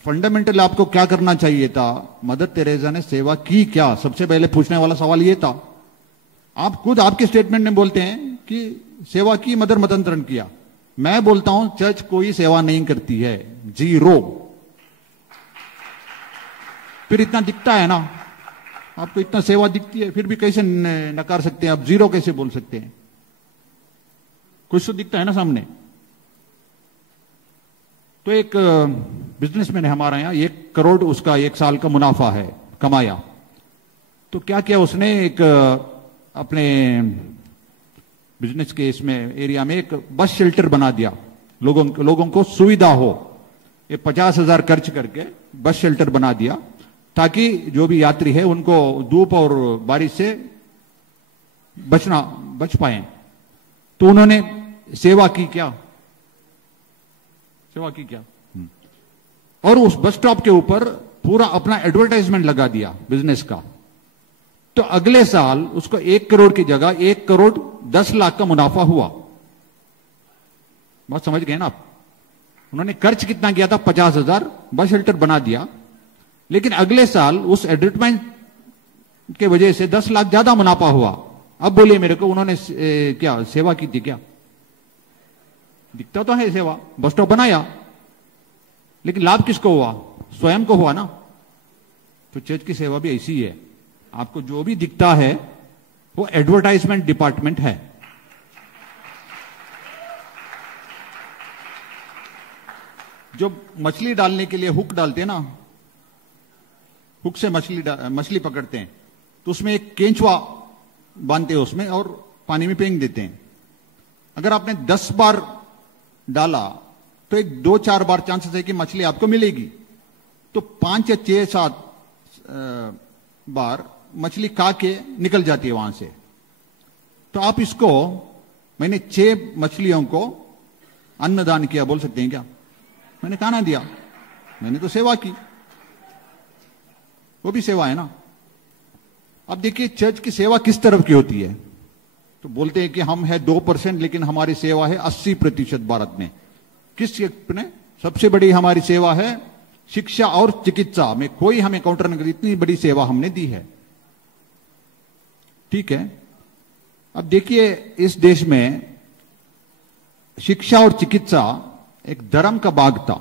फंडामेंटल आपको क्या करना चाहिए था? मदर तेरेसा ने सेवा की क्या? सबसे पहले पूछने वाला सवाल यह था। आप खुद आपके स्टेटमेंट में बोलते हैं कि सेवा की, मदर मतांतरण किया। मैं बोलता हूं चर्च कोई सेवा नहीं करती है, जीरो। फिर इतना दिखता है ना, आपको इतना सेवा दिखती है, फिर भी कैसे नकार सकते हैं आप? जीरो कैसे बोल सकते हैं? कुछ तो दिखता है ना सामने। तो एक बिजनेसमैन है हमारा यहाँ, 1 करोड़ उसका 1 साल का मुनाफा है, कमाया। तो क्या किया उसने, एक अपने बिजनेस के इसमें एरिया में एक बस शेल्टर बना दिया, लोगों को सुविधा हो। ये 50,000 खर्च करके बस शेल्टर बना दिया, ताकि जो भी यात्री है उनको धूप और बारिश से बच पाए। तो उन्होंने सेवा की क्या? सेवा की क्या? और उस बस स्टॉप के ऊपर पूरा अपना एडवर्टाइजमेंट लगा दिया बिजनेस का। तो अगले साल उसको 1 करोड़ की जगह 1 करोड़ 10 लाख का मुनाफा हुआ। बात समझ गए ना आप? उन्होंने खर्च कितना किया था? 50,000, बस शेल्टर बना दिया, लेकिन अगले साल उस एडवर्टाइजमेंट के वजह से 10 लाख ज्यादा मुनाफा हुआ। अब बोलिए मेरे को, उन्होंने क्या सेवा की थी क्या? दिखता तो है सेवा, बस स्टॉप बनाया, लेकिन लाभ किसको हुआ? स्वयं को हुआ ना। तो चर्च की सेवा भी ऐसी ही है। आपको जो भी दिखता है वो एडवर्टाइजमेंट डिपार्टमेंट है। जो मछली डालने के लिए हुक डालते हैं ना, हुक से मछली पकड़ते हैं, तो उसमें एक केंचुआ बांधते हैं उसमें और पानी में फेंक देते हैं। अगर आपने 10 बार डाला तो एक 2-4 बार चांसेस है कि मछली आपको मिलेगी। तो 5 या 6-7 बार मछली खा के निकल जाती है वहां से। तो आप इसको, मैंने 6 मछलियों को अन्नदान किया बोल सकते हैं क्या? मैंने खाना दिया, मैंने तो सेवा की। वो भी सेवा है ना। अब देखिए चर्च की सेवा किस तरफ की होती है। तो बोलते हैं कि हम है 2%, लेकिन हमारी सेवा है 80% भारत में। किस क्षेत्र में? सबसे बड़ी हमारी सेवा है शिक्षा और चिकित्सा में। कोई हमें काउंटर नहीं करती, इतनी बड़ी सेवा हमने दी है। ठीक है। अब देखिए इस देश में शिक्षा और चिकित्सा एक धर्म का भाग था।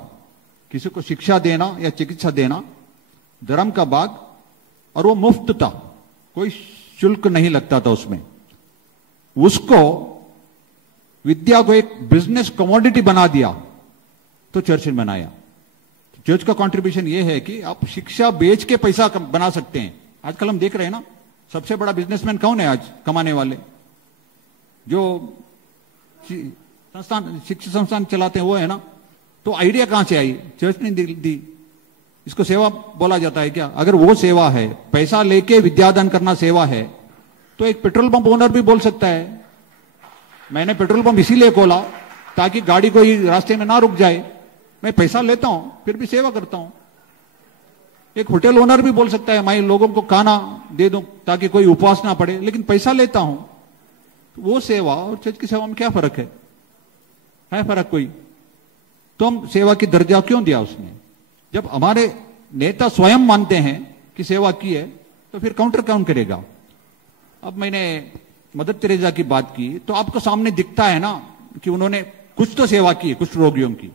किसी को शिक्षा देना या चिकित्सा देना धर्म का भाग, और वो मुफ्त था, कोई शुल्क नहीं लगता था उसमें। उसको, विद्या को एक बिजनेस कमोडिटी बना दिया तो चर्च ने बनाया। चर्च का कंट्रीब्यूशन ये है कि आप शिक्षा बेच के पैसा बना सकते हैं। आजकल हम देख रहे हैं ना, सबसे बड़ा बिजनेसमैन कौन है आज कमाने वाले? जो संस्थान, शिक्षा संस्थान चलाते हैं वो है ना। तो आइडिया कहां से आई? चर्च ने दी। इसको सेवा बोला जाता है क्या? अगर वो सेवा है, पैसा लेके विद्यादान करना सेवा है, तो एक पेट्रोल पंप ओनर भी बोल सकता है मैंने पेट्रोल पंप इसीलिए खोला ताकि गाड़ी कोई रास्ते में ना रुक जाए, मैं पैसा लेता हूं फिर भी सेवा करता हूं। एक होटल ओनर भी बोल सकता है मैं लोगों को खाना दे दूं ताकि कोई उपवास ना पड़े, लेकिन पैसा लेता हूं। वो सेवा और चर्च की सेवा में क्या फर्क है? फर्क कोई? तो हम सेवा की दर्जा क्यों दिया उसने? जब हमारे नेता स्वयं मानते हैं कि सेवा की है तो फिर काउंटर कौन करेगा? अब मैंने मदर तेरेसा की बात की तो आपको सामने दिखता है ना कि उन्होंने कुछ तो सेवा की है कुछ रोगियों की।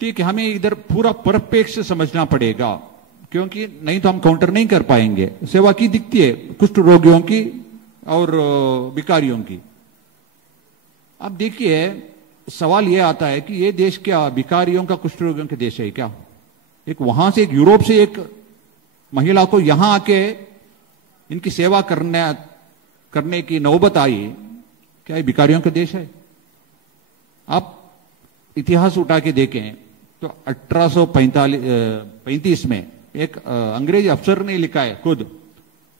ठीक है, हमें इधर पूरा परिप्रेक्ष्य समझना पड़ेगा, क्योंकि नहीं तो हम काउंटर नहीं कर पाएंगे। सेवा की दिखती है कुष्ठ रोगियों की और भिखारियों की। अब देखिए सवाल यह आता है कि यह देश क्या भिखारियों का कुष्ठ रोगियों के देश है क्या? एक वहां से, एक यूरोप से एक महिला को यहां आके इनकी सेवा करने की नौबत आई, क्या ये भिखारियों का देश है? आप इतिहास उठा के देखें तो 1835 में एक अंग्रेज अफसर ने लिखा है खुद,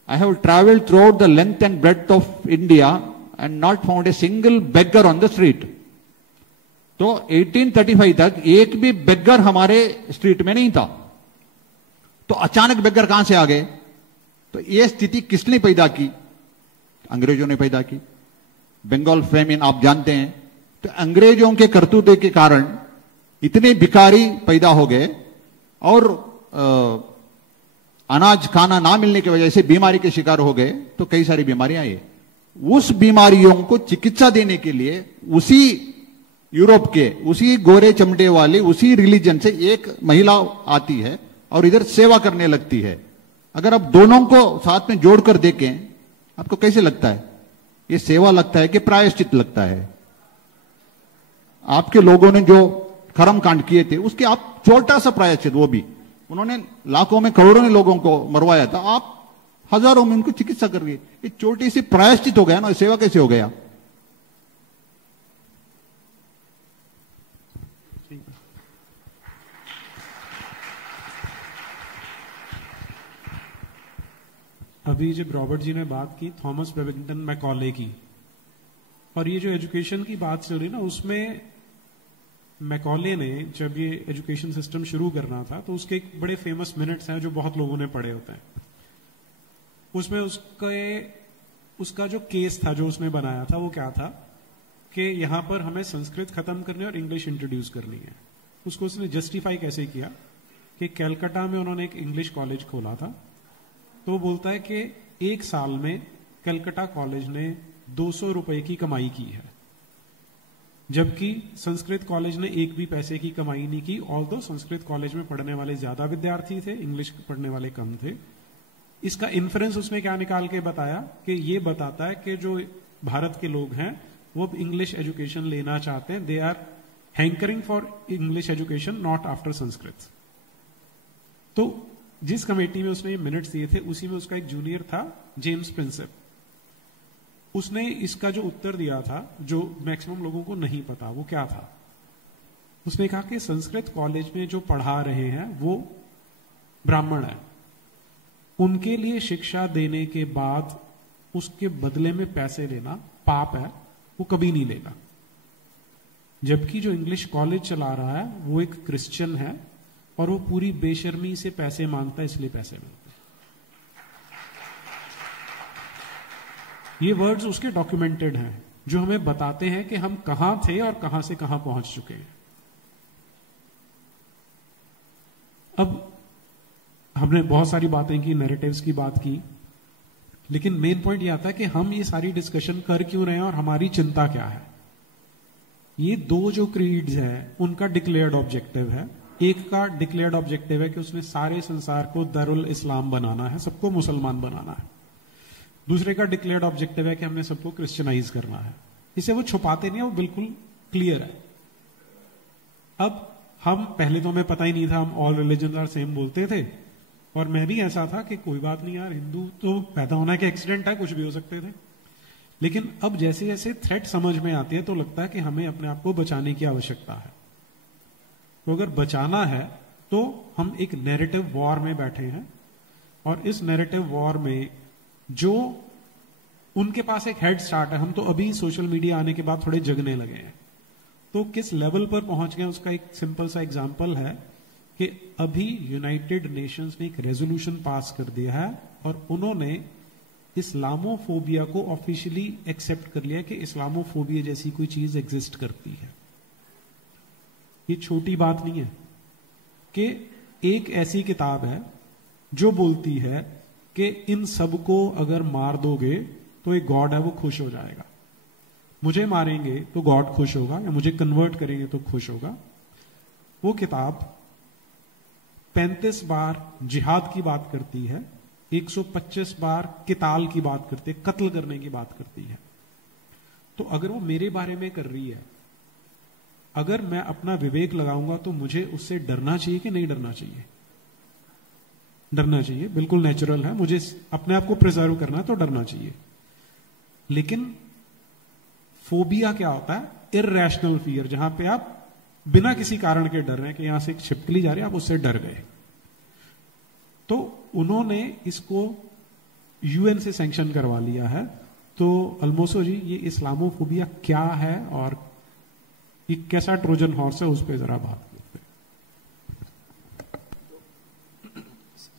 I have travelled through out the length and breadth of India and not found a single beggar on the street. तो 1835 तक एक भी बेगर हमारे स्ट्रीट में नहीं था। तो अचानक बेगर कहां से आ गए? तो यह स्थिति किसने पैदा की? अंग्रेजों ने पैदा की। बंगाल फेमिन आप जानते हैं। तो अंग्रेजों के करतूते के कारण इतने भिखारी पैदा हो गए और अनाज खाना ना मिलने की वजह से बीमारी के शिकार हो गए। तो कई सारी बीमारियां आई। उस बीमारियों को चिकित्सा देने के लिए उसी यूरोप के, उसी गोरे चमड़े वाले, उसी रिलीजन से एक महिला आती है और इधर सेवा करने लगती है। अगर आप दोनों को साथ में जोड़कर देखें, आपको कैसे लगता है? ये सेवा लगता है कि प्रायश्चित लगता है? आपके लोगों ने जो कर्म कांड किए थे उसके आप छोटा सा प्रायश्चित, वो भी उन्होंने लाखों में करोड़ों में लोगों को मरवाया था, आप हजारों में उनको चिकित्सा कर रही है। ये छोटी सी प्रायश्चित हो गया ना, सेवा कैसे हो गया? अभी जब रॉबर्ट जी ने बात की थॉमस बेबिंगटन मैकॉले की, और ये जो एजुकेशन की बात चल रही ना, उसमें मैकॉले ने जब ये एजुकेशन सिस्टम शुरू करना था तो उसके एक बड़े फेमस मिनट्स हैं जो बहुत लोगों ने पढ़े होते हैं। उसमें उसका जो केस था जो उसने बनाया था वो क्या था कि यहां पर हमें संस्कृत खत्म करनी है और इंग्लिश इंट्रोड्यूस करनी है। उसको उसने जस्टिफाई कैसे किया कि कलकत्ता में उन्होंने एक इंग्लिश कॉलेज खोला था, तो वो बोलता है कि एक साल में कलकत्ता कॉलेज ने 200 रुपए की कमाई की है, जबकि संस्कृत कॉलेज ने एक भी पैसे की कमाई नहीं की। ऑल्दो संस्कृत कॉलेज में पढ़ने वाले ज्यादा विद्यार्थी थे, इंग्लिश पढ़ने वाले कम थे। इसका इन्फ्रेंस उसने क्या निकाल के बताया कि ये बताता है कि जो भारत के लोग हैं वो इंग्लिश एजुकेशन लेना चाहते हैं, they are hankering for English education not after Sanskrit. तो जिस कमेटी में उसने ये मिनट्स दिए थे उसी में उसका एक जूनियर था जेम्स प्रिंसेप, उसने इसका जो उत्तर दिया था जो मैक्सिमम लोगों को नहीं पता, वो क्या था? उसने कहा कि संस्कृत कॉलेज में जो पढ़ा रहे हैं वो ब्राह्मण है, उनके लिए शिक्षा देने के बाद उसके बदले में पैसे लेना पाप है, वो कभी नहीं लेगा। जबकि जो इंग्लिश कॉलेज चला रहा है वो एक क्रिश्चियन है और वो पूरी बेशर्मी से पैसे मांगता है, इसलिए पैसे मिलते हैं। ये वर्ड्स उसके डॉक्यूमेंटेड हैं जो हमें बताते हैं कि हम कहां थे और कहां से कहां पहुंच चुके हैं। अब हमने बहुत सारी बातें की, नैरेटिव्स की बात की, लेकिन मेन पॉइंट यह आता है कि हम ये सारी डिस्कशन कर क्यों रहे हैं और हमारी चिंता क्या है। ये दो जो क्रीड्स है उनका डिक्लेयर्ड ऑब्जेक्टिव है। एक का डिक्लेयर्ड ऑब्जेक्टिव है कि उसने सारे संसार को दारुल इस्लाम बनाना है, सबको मुसलमान बनाना है। दूसरे का डिक्लेयर्ड ऑब्जेक्टिव है कि हमने सबको क्रिश्चियनाइज करना है। इसे वो छुपाते नहीं है, वो बिल्कुल क्लियर है। अब हम पहले तो हमें पता ही नहीं था, हम ऑल रिलीजन आर सेम बोलते थे, और मैं भी ऐसा था कि कोई बात नहीं यार, हिंदू तो पैदा होना के एक्सीडेंट है, कुछ भी हो सकते थे। लेकिन अब जैसे जैसे थ्रेट समझ में आती है तो लगता है कि हमें अपने आप को बचाने की आवश्यकता है। तो अगर बचाना है तो हम एक नैरेटिव वॉर में बैठे हैं, और इस नैरेटिव वॉर में जो उनके पास एक हेड स्टार्ट है, हम तो अभी सोशल मीडिया आने के बाद थोड़े जगने लगे हैं, तो किस लेवल पर पहुंच गए उसका एक सिंपल सा एग्जांपल है कि अभी यूनाइटेड नेशंस ने एक रेजोल्यूशन पास कर दिया है और उन्होंने इस्लामोफोबिया को ऑफिशियली एक्सेप्ट कर लिया कि इस्लामोफोबिया जैसी कोई चीज एग्जिस्ट करती है। ये छोटी बात नहीं है कि एक ऐसी किताब है जो बोलती है कि इन सबको अगर मार दोगे तो एक गॉड है वो खुश हो जाएगा, मुझे मारेंगे तो गॉड खुश होगा, या मुझे कन्वर्ट करेंगे तो खुश होगा। वो किताब 35 बार जिहाद की बात करती है, 125 बार किताल की बात करती है, कत्ल करने की बात करती है। तो अगर वो मेरे बारे में कर रही है, अगर मैं अपना विवेक लगाऊंगा तो मुझे उससे डरना चाहिए कि नहीं डरना चाहिए? डरना चाहिए, बिल्कुल नेचुरल है। मुझे अपने आप को प्रिजर्व करना है तो डरना चाहिए। लेकिन फोबिया क्या होता है? इररेशनल फियर, जहां पे आप बिना किसी कारण के डर रहे हैं कि यहां से एक छिपकली जा रही है, आप उससे डर गए, तो उन्होंने इसको यूएन से सैंक्शन करवा लिया है। तो अल्मोसो जी, ये इस्लामोफोबिया क्या है और ये कैसा ट्रोजन हॉर्स है, उस पर जरा बात करते हैं।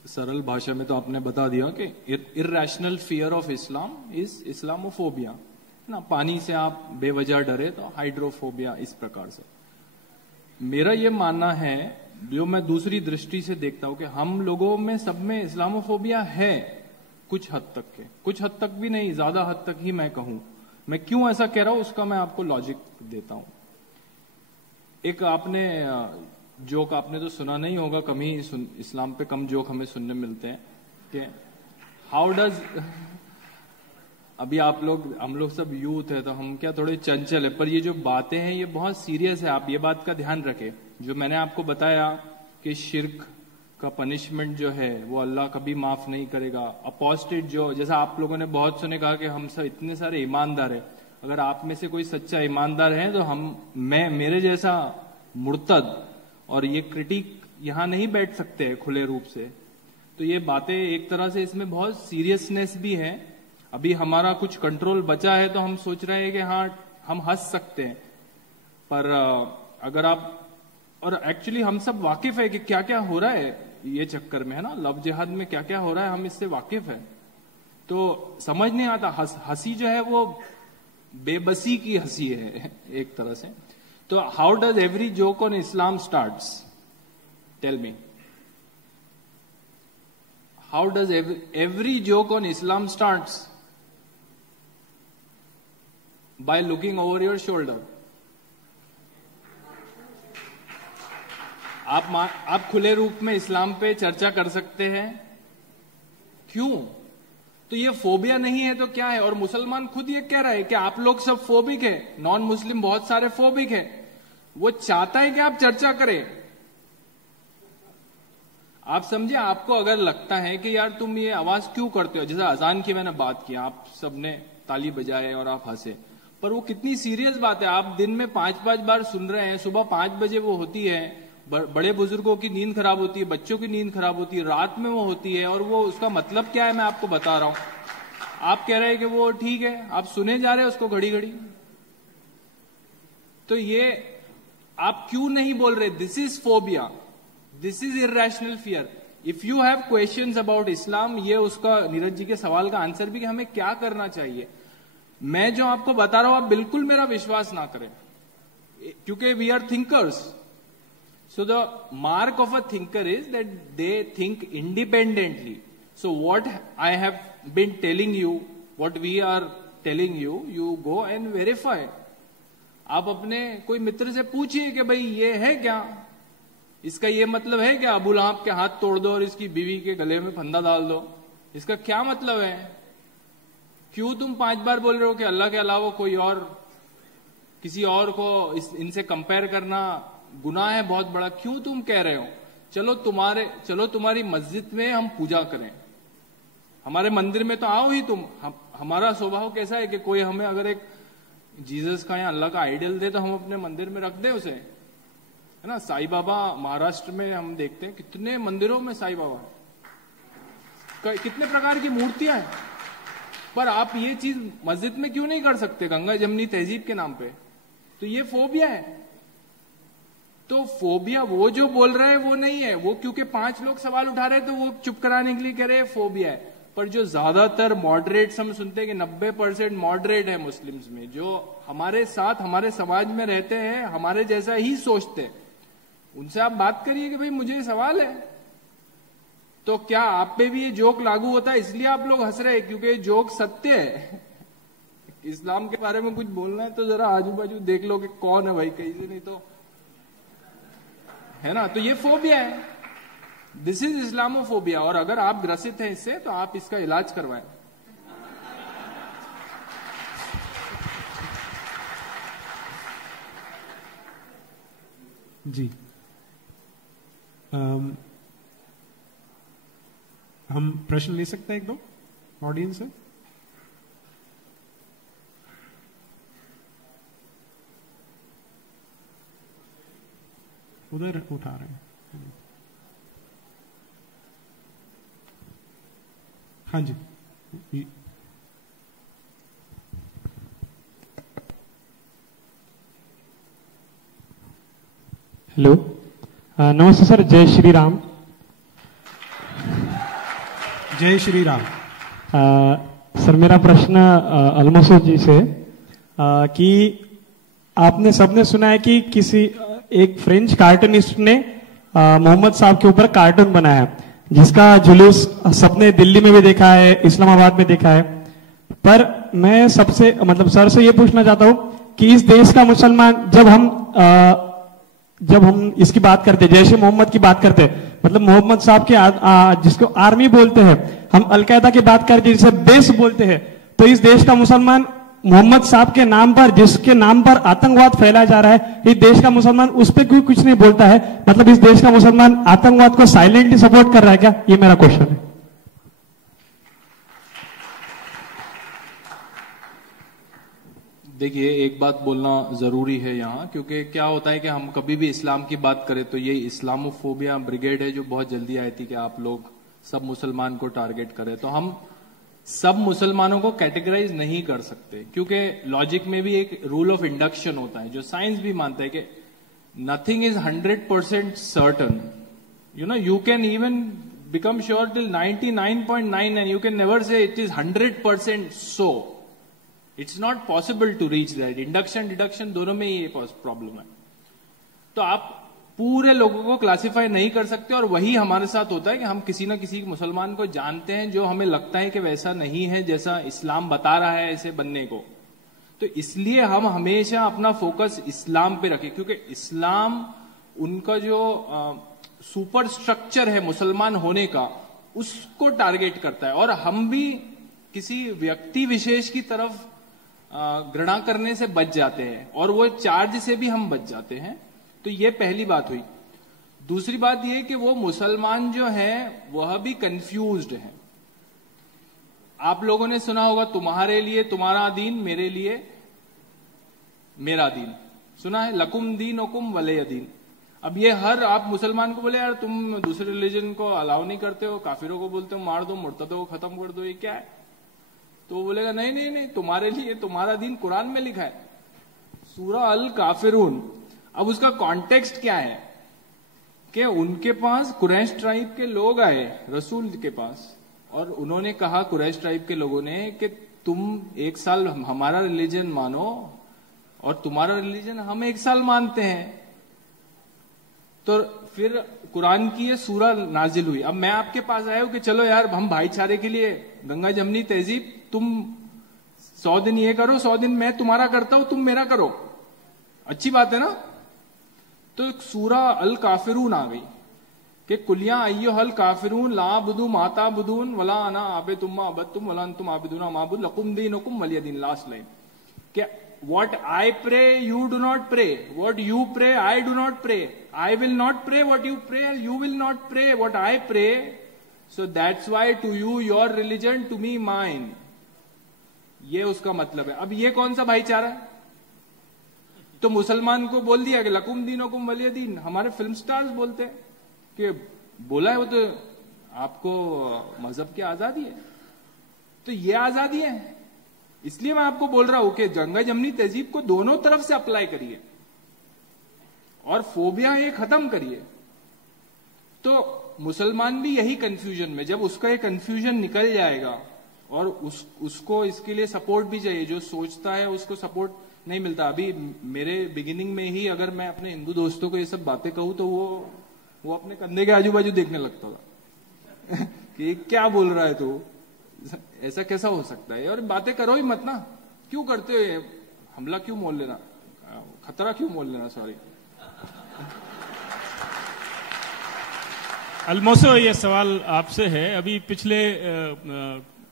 सरल भाषा में तो आपने बता दिया कि irrational fear of Islam is Islamophobia ना। पानी से आप बेवजह डरे तो हाइड्रोफोबिया, इस प्रकार से। मेरा ये मानना है, जो मैं दूसरी दृष्टि से देखता हूं, कि हम लोगों में सब में इस्लामोफोबिया है कुछ हद तक के, कुछ हद तक भी नहीं, ज्यादा हद तक ही मैं कहूं। मैं क्यों ऐसा कह रहा हूं उसका मैं आपको लॉजिक देता हूं। एक आपने जोक आपने तो सुना नहीं होगा, कम ही इस्लाम पे कम जोक हमें सुनने मिलते हैं कि हाउ डज, अभी आप लोग, हम लोग सब यूथ है तो हम क्या थोड़े चंचल है, पर ये जो बातें हैं ये बहुत सीरियस है। आप ये बात का ध्यान रखें। जो मैंने आपको बताया कि शिर्क का पनिशमेंट जो है वो अल्लाह कभी माफ नहीं करेगा। अपोस्टेट जो, जैसा आप लोगों ने बहुत सुने कहा कि हम सब इतने सारे ईमानदार है, अगर आप में से कोई सच्चा ईमानदार है तो मैं मेरे जैसा मुर्तद और ये क्रिटिक यहां नहीं बैठ सकते हैं खुले रूप से। तो ये बातें एक तरह से इसमें बहुत सीरियसनेस भी है। अभी हमारा कुछ कंट्रोल बचा है तो हम सोच रहे हैं कि हाँ हम हंस सकते हैं, पर अगर आप, और एक्चुअली हम सब वाकिफ है कि क्या क्या हो रहा है ये चक्कर में, है ना, लव जिहाद में क्या क्या हो रहा है, हम इससे वाकिफ है। तो समझ नहीं आता, हंसी जो है वो बेबसी की हंसी है एक तरह से। तो how does every joke on Islam starts, tell me, how does every joke on Islam starts? By looking over your shoulder. आप खुले रूप में इस्लाम पे चर्चा कर सकते हैं, क्यों? तो ये फोबिया नहीं है तो क्या है? और मुसलमान खुद ये कह रहा है कि आप लोग सब फोबिक है, नॉन मुस्लिम बहुत सारे फोबिक है। वो चाहता है कि आप चर्चा करें। आप समझिए, आपको अगर लगता है कि यार तुम ये आवाज क्यों करते हो, जैसे अजान की मैंने बात की, आप सबने ताली बजाए और आप हंसे, पर वो कितनी सीरियस बात है। आप दिन में 5-5 बार सुन रहे हैं, सुबह 5 बजे वो होती है, बड़े बुजुर्गों की नींद खराब होती है, बच्चों की नींद खराब होती है, रात में वो होती है, और वो उसका मतलब क्या है मैं आपको बता रहा हूं। आप कह रहे हैं कि वो ठीक है, आप सुने जा रहे हैं उसको घड़ी घड़ी। तो ये आप क्यों नहीं बोल रहे? This is phobia, this is irrational fear. If you have questions about Islam, ये उसका, नीरज जी के सवाल का आंसर भी कि हमें क्या करना चाहिए। मैं जो आपको बता रहा हूं आप बिल्कुल मेरा विश्वास ना करें, क्योंकि we are thinkers. So the mark of a thinker is that they think independently. So what I have been telling you, what we are telling you, you go and verify. आप अपने कोई मित्र से पूछिए कि भाई ये है क्या, इसका ये मतलब है क्या? अबू लहब के हाथ तोड़ दो और इसकी बीवी के गले में फंदा डाल दो, इसका क्या मतलब है? क्यों तुम 5 बार बोल रहे हो कि अल्लाह के अलावा कोई और, किसी और को इनसे कंपेयर करना गुनाह है बहुत बड़ा, क्यों तुम कह रहे हो? चलो तुम्हारी मस्जिद में हम पूजा करें, हमारे मंदिर में तो आओ ही तुम। हमारा स्वभाव कैसा है कि कोई हमें अगर एक जीसस का या अल्लाह का आइडियल दे तो हम अपने मंदिर में रख दे उसे, है ना। साईं बाबा महाराष्ट्र में हम देखते हैं कितने मंदिरों में साईं बाबा, कितने प्रकार की मूर्तियां हैं, पर आप ये चीज मस्जिद में क्यों नहीं कर सकते गंगा जमनी तहजीब के नाम पे? तो ये फोबिया है। तो फोबिया वो जो बोल रहे हैं वो नहीं है, वो क्योंकि 5 लोग सवाल उठा रहे हैं तो वो चुप कराने के लिए कह रहे हैं फोबिया है। पर जो ज्यादातर मॉडरेट्स हम सुनते हैं कि 90% मॉडरेट है मुस्लिम्स में, जो हमारे साथ हमारे समाज में रहते हैं, हमारे जैसा ही सोचते हैं, उनसे आप बात करिए कि भाई मुझे ये सवाल है। तो क्या आप पे भी ये जोक लागू होता है? इसलिए आप लोग हंस रहे हैं क्योंकि जोक सत्य है। इस्लाम के बारे में कुछ बोलना है तो जरा आजू बाजू देख लो कि कौन है भाई, कहीं से नहीं तो, है ना। तो ये फोबिया है, दिस इज इस्लामोफोबिया। और अगर आप ग्रसित हैं इससे तो आप इसका इलाज करवाएं। जी, हम प्रश्न ले सकते हैं एक दो ऑडियंस से? उधर उठा रहे हैं। हाँ जी, हेलो, नमस्ते सर, जय श्री राम। जय श्री राम। सर मेरा प्रश्न अलमसो जी से कि आपने सबने सुना है कि किसी एक फ्रेंच कार्टूनिस्ट ने मोहम्मद साहब के ऊपर कार्टून बनाया, जिसका जुलूस सबने दिल्ली में भी देखा है, इस्लामाबाद में देखा है। पर मैं सबसे मतलब सर से ये पूछना चाहता हूं कि इस देश का मुसलमान जब हम इसकी बात करते, जैश ए मोहम्मद की बात करते, मतलब मोहम्मद साहब के जिसको आर्मी बोलते हैं, हम अलकायदा की बात करते जिसे बेस बोलते हैं, तो इस देश का मुसलमान मोहम्मद साहब के नाम पर, जिसके नाम पर आतंकवाद फैलाया जा रहा है, इस देश का मुसलमान उस पर क्यों कुछ नहीं बोलता है? मतलब इस देश का मुसलमान आतंकवाद को साइलेंटली सपोर्ट कर रहा है क्या? ये मेरा क्वेश्चन है। देखिए, एक बात बोलना जरूरी है यहाँ, क्योंकि क्या होता है कि हम कभी भी इस्लाम की बात करें तो ये इस्लामोफोबिया ब्रिगेड है जो बहुत जल्दी आई थी कि आप लोग सब मुसलमान को टारगेट करें। तो हम सब मुसलमानों को कैटेगराइज नहीं कर सकते, क्योंकि लॉजिक में भी एक रूल ऑफ इंडक्शन होता है जो साइंस भी मानता है कि nothing is 100% certain. You can even become sure till 99.9 and you can never say it is 100% so. It's not possible to reach that. Induction deduction दोनों में ये प्रॉब्लम है। तो आप पूरे लोगों को क्लासिफाई नहीं कर सकते, और वही हमारे साथ होता है कि हम किसी न किसी मुसलमान को जानते हैं जो हमें लगता है कि वैसा नहीं है जैसा इस्लाम बता रहा है ऐसे बनने को। तो इसलिए हम हमेशा अपना फोकस इस्लाम पे रखें, क्योंकि इस्लाम उनका जो सुपर स्ट्रक्चर है मुसलमान होने का, उसको टारगेट करता है। और हम भी किसी व्यक्ति विशेष की तरफ घृणा करने से बच जाते हैं, और वो चार्ज से भी हम बच जाते हैं। तो ये पहली बात हुई। दूसरी बात ये कि वो मुसलमान जो है वह भी कंफ्यूज्ड है। आप लोगों ने सुना होगा, तुम्हारे लिए तुम्हारा दीन, मेरे लिए मेरा दीन। सुना है, लकुम दीन ओकुम वलिय दीन। अब ये हर आप मुसलमान को बोले यार तुम दूसरे रिलीजन को अलाउ नहीं करते हो, काफिरों को बोलते हो मार दो, मुर्तदों को खत्म कर दो, ये क्या है? तो वो बोलेगा नहीं नहीं नहीं, तुम्हारे लिए तुम्हारा दीन कुरान में लिखा है, सूरा अल काफिरून। अब उसका कॉन्टेक्स्ट क्या है कि उनके पास कुरैश ट्राइब के लोग आए रसूल के पास, और उन्होंने कहा कुरैश ट्राइब के लोगों ने कि तुम एक साल हमारा रिलीजन मानो और तुम्हारा रिलीजन हम एक साल मानते हैं। तो फिर कुरान की ये सूरा नाजिल हुई। अब मैं आपके पास आया हूं कि चलो यार हम भाईचारे के लिए गंगा जमनी तहजीब, तुम 100 दिन ये करो, 100 दिन मैं तुम्हारा करता हूं, तुम मेरा करो, अच्छी बात है ना? तो एक सूरा अल काफिरून आ गई कि कुलिया अय्यो हल काफिरून ला बुदू माता बुदून वला अना आबे तुम अबद तुम वला तुम आबिदूना माबुद लकुम दीनुकुम वलिय दीन। लास्ट लाइन क्या? What I pray, you do not pray. What you pray, I do not pray. I will not pray what you pray. You will not pray what I pray. So that's why to you your religion, to me mine. ये उसका मतलब है। अब ये कौन सा भाईचारा है? तो मुसलमान को बोल दिया कि लकुम दीनुकुम वलिय दीन। हमारे फिल्म स्टार्स बोलते हैं कि बोला है वो तो आपको मजहब की आजादी है। तो ये आजादी है, इसलिए मैं आपको बोल रहा हूं कि गंगा जमनी तहजीब को दोनों तरफ से अप्लाई करिए और फोबिया ये खत्म करिए। तो मुसलमान भी यही कंफ्यूजन में, जब उसका ये कंफ्यूजन निकल जाएगा और उसको इसके लिए सपोर्ट भी चाहिए, जो सोचता है उसको सपोर्ट नहीं मिलता। अभी मेरे बिगिनिंग में ही अगर मैं अपने हिंदू दोस्तों को ये सब बातें कहूं तो वो अपने कंधे के आजू बाजू देखने लगता था कि क्या बोल रहा है, तो ऐसा कैसा हो सकता है? और बातें करो ही मत ना, क्यों करते हो? हमला क्यों मोल लेना, खतरा क्यों मोल लेना? सॉरी। अलमोसो ये सवाल आपसे है। अभी पिछले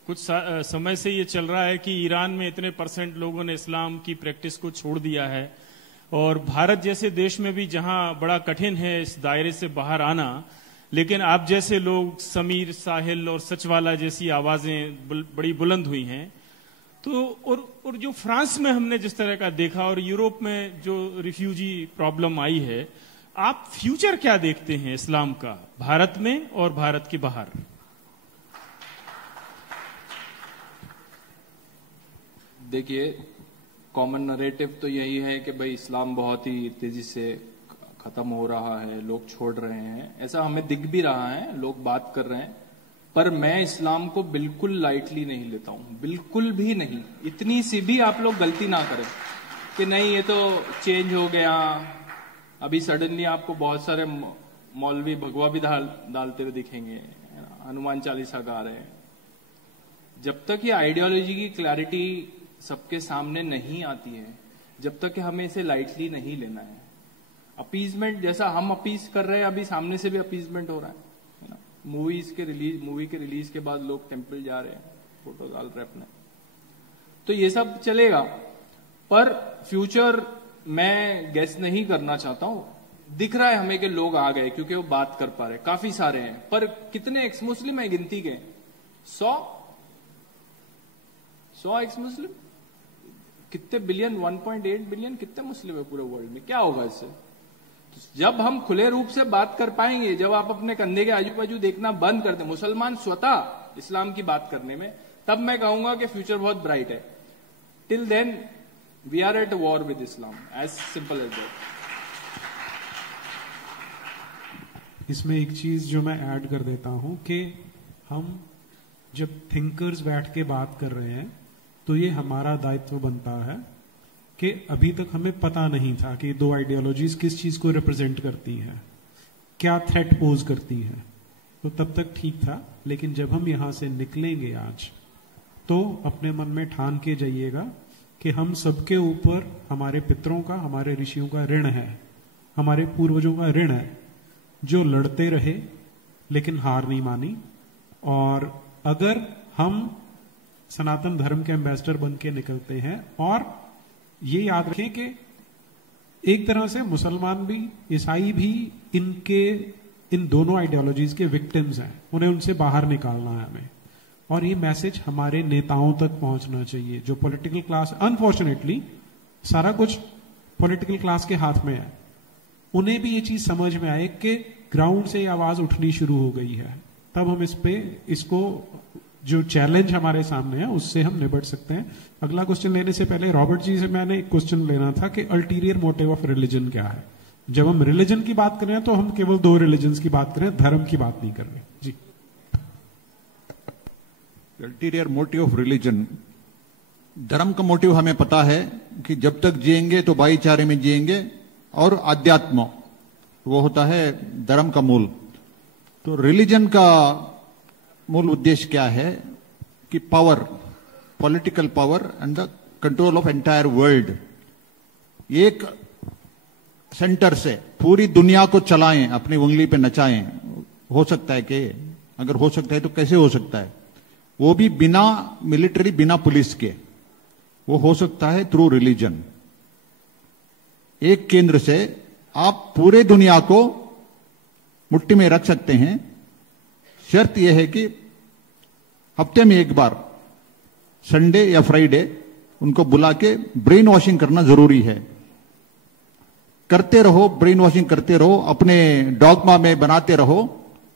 कुछ समय से ये चल रहा है कि ईरान में इतने % लोगों ने इस्लाम की प्रैक्टिस को छोड़ दिया है, और भारत जैसे देश में भी जहां बड़ा कठिन है इस दायरे से बाहर आना, लेकिन आप जैसे लोग, समीर, साहिल और सचवाला जैसी आवाजें बड़ी बुलंद हुई हैं। तो और जो फ्रांस में हमने जिस तरह का देखा और यूरोप में जो रिफ्यूजी प्रॉब्लम आई है, आप फ्यूचर क्या देखते हैं इस्लाम का भारत में और भारत के बाहर? देखिए, कॉमन नरेटिव तो यही है कि भाई इस्लाम बहुत ही तेजी से खत्म हो रहा है, लोग छोड़ रहे हैं, ऐसा हमें दिख भी रहा है, लोग बात कर रहे हैं। पर मैं इस्लाम को बिल्कुल लाइटली नहीं लेता हूं, बिल्कुल भी नहीं। इतनी सी भी आप लोग गलती ना करें कि नहीं ये तो चेंज हो गया, अभी सडनली आपको बहुत सारे मौलवी भगवा भी डालते हुए दिखेंगे, हनुमान चालीसा गा रहे हैं। जब तक ये आइडियोलॉजी की क्लैरिटी सबके सामने नहीं आती है, जब तक कि हमें इसे लाइटली नहीं लेना है। अपीजमेंट जैसा हम अपीज कर रहे हैं, अभी सामने से भी अपीजमेंट हो रहा है ना। मूवी के रिलीज के बाद लोग टेम्पल जा रहे हैं, फोटो डाल रहे अपने, तो ये सब चलेगा। पर फ्यूचर मैं गेस नहीं करना चाहता हूं। दिख रहा है हमें कि लोग आ गए क्योंकि वो बात कर पा रहे, काफी सारे हैं। पर कितने एक्स मुस्लिम है गिनती के? 100 एक्स मुस्लिम? कितने बिलियन? 1.8 बिलियन कितने मुस्लिम है पूरे वर्ल्ड में? क्या होगा इससे? जब हम खुले रूप से बात कर पाएंगे, जब आप अपने कंधे के आजू बाजू देखना बंद कर दें, मुसलमान स्वतः इस्लाम की बात करने में, तब मैं कहूंगा कि फ्यूचर बहुत ब्राइट है। Till then we are at war with Islam, as simple as that. इसमें एक चीज जो मैं ऐड कर देता हूं कि हम जब थिंकर्स बैठ के बात कर रहे हैं तो ये हमारा दायित्व बनता है कि अभी तक हमें पता नहीं था कि दो आइडियोलॉजीज किस चीज को रिप्रेजेंट करती हैं, क्या थ्रेट पोज करती हैं, तो तब तक ठीक था। लेकिन जब हम यहां से निकलेंगे आज, तो अपने मन में ठान के जाइएगा कि हम सबके ऊपर हमारे पितरों का, हमारे ऋषियों का ऋण है, हमारे पूर्वजों का ऋण है, जो लड़ते रहे लेकिन हार नहीं मानी। और अगर हम सनातन धर्म के एम्बेसडर बन के निकलते हैं, और ये याद रखें कि एक तरह से मुसलमान भी, ईसाई भी इन दोनों आइडियोलॉजीज के विक्टिम्स हैं, उन्हें उनसे बाहर निकालना है हमें। और ये मैसेज हमारे नेताओं तक पहुंचना चाहिए। जो पॉलिटिकल क्लास, अनफॉर्चुनेटली सारा कुछ पॉलिटिकल क्लास के हाथ में है, उन्हें भी ये चीज समझ में आए कि ग्राउंड से आवाज उठनी शुरू हो गई है, तब हम इसको जो चैलेंज हमारे सामने है उससे हम निपट सकते हैं। अगला क्वेश्चन लेने से पहले रॉबर्ट जी से मैंने एक क्वेश्चन लेना था कि अल्टीरियर मोटिव ऑफ रिलीजन क्या है। जब हम रिलीजन की बात कर रहे हैं तो हम केवल दो रिलीजन की बात कर रहे हैं, धर्म की बात नहीं कर रहे। जी, अल्टीरियर मोटिव ऑफ रिलीजन, धर्म का मोटिव हमें पता है कि जब तक जिएंगे तो भाईचारे में जिएंगे, और आध्यात्म वो होता है धर्म का मूल। तो रिलीजन का मूल उद्देश्य क्या है कि power, political power and the control of entire world. एक सेंटर से पूरी दुनिया को चलाएं, अपनी उंगली पे नचाएं। हो सकता है कि, अगर हो सकता है तो कैसे हो सकता है? वो भी बिना मिलिट्री, बिना पुलिस के। वो हो सकता है थ्रू रिलीजन। एक केंद्र से आप पूरे दुनिया को मुट्ठी में रख सकते हैं। शर्त यह है कि हफ्ते में एक बार, संडे या फ्राइडे, उनको बुला के ब्रेन वॉशिंग करना जरूरी है। करते रहो, ब्रेन वॉशिंग करते रहो, अपने डॉगमा में बनाते रहो,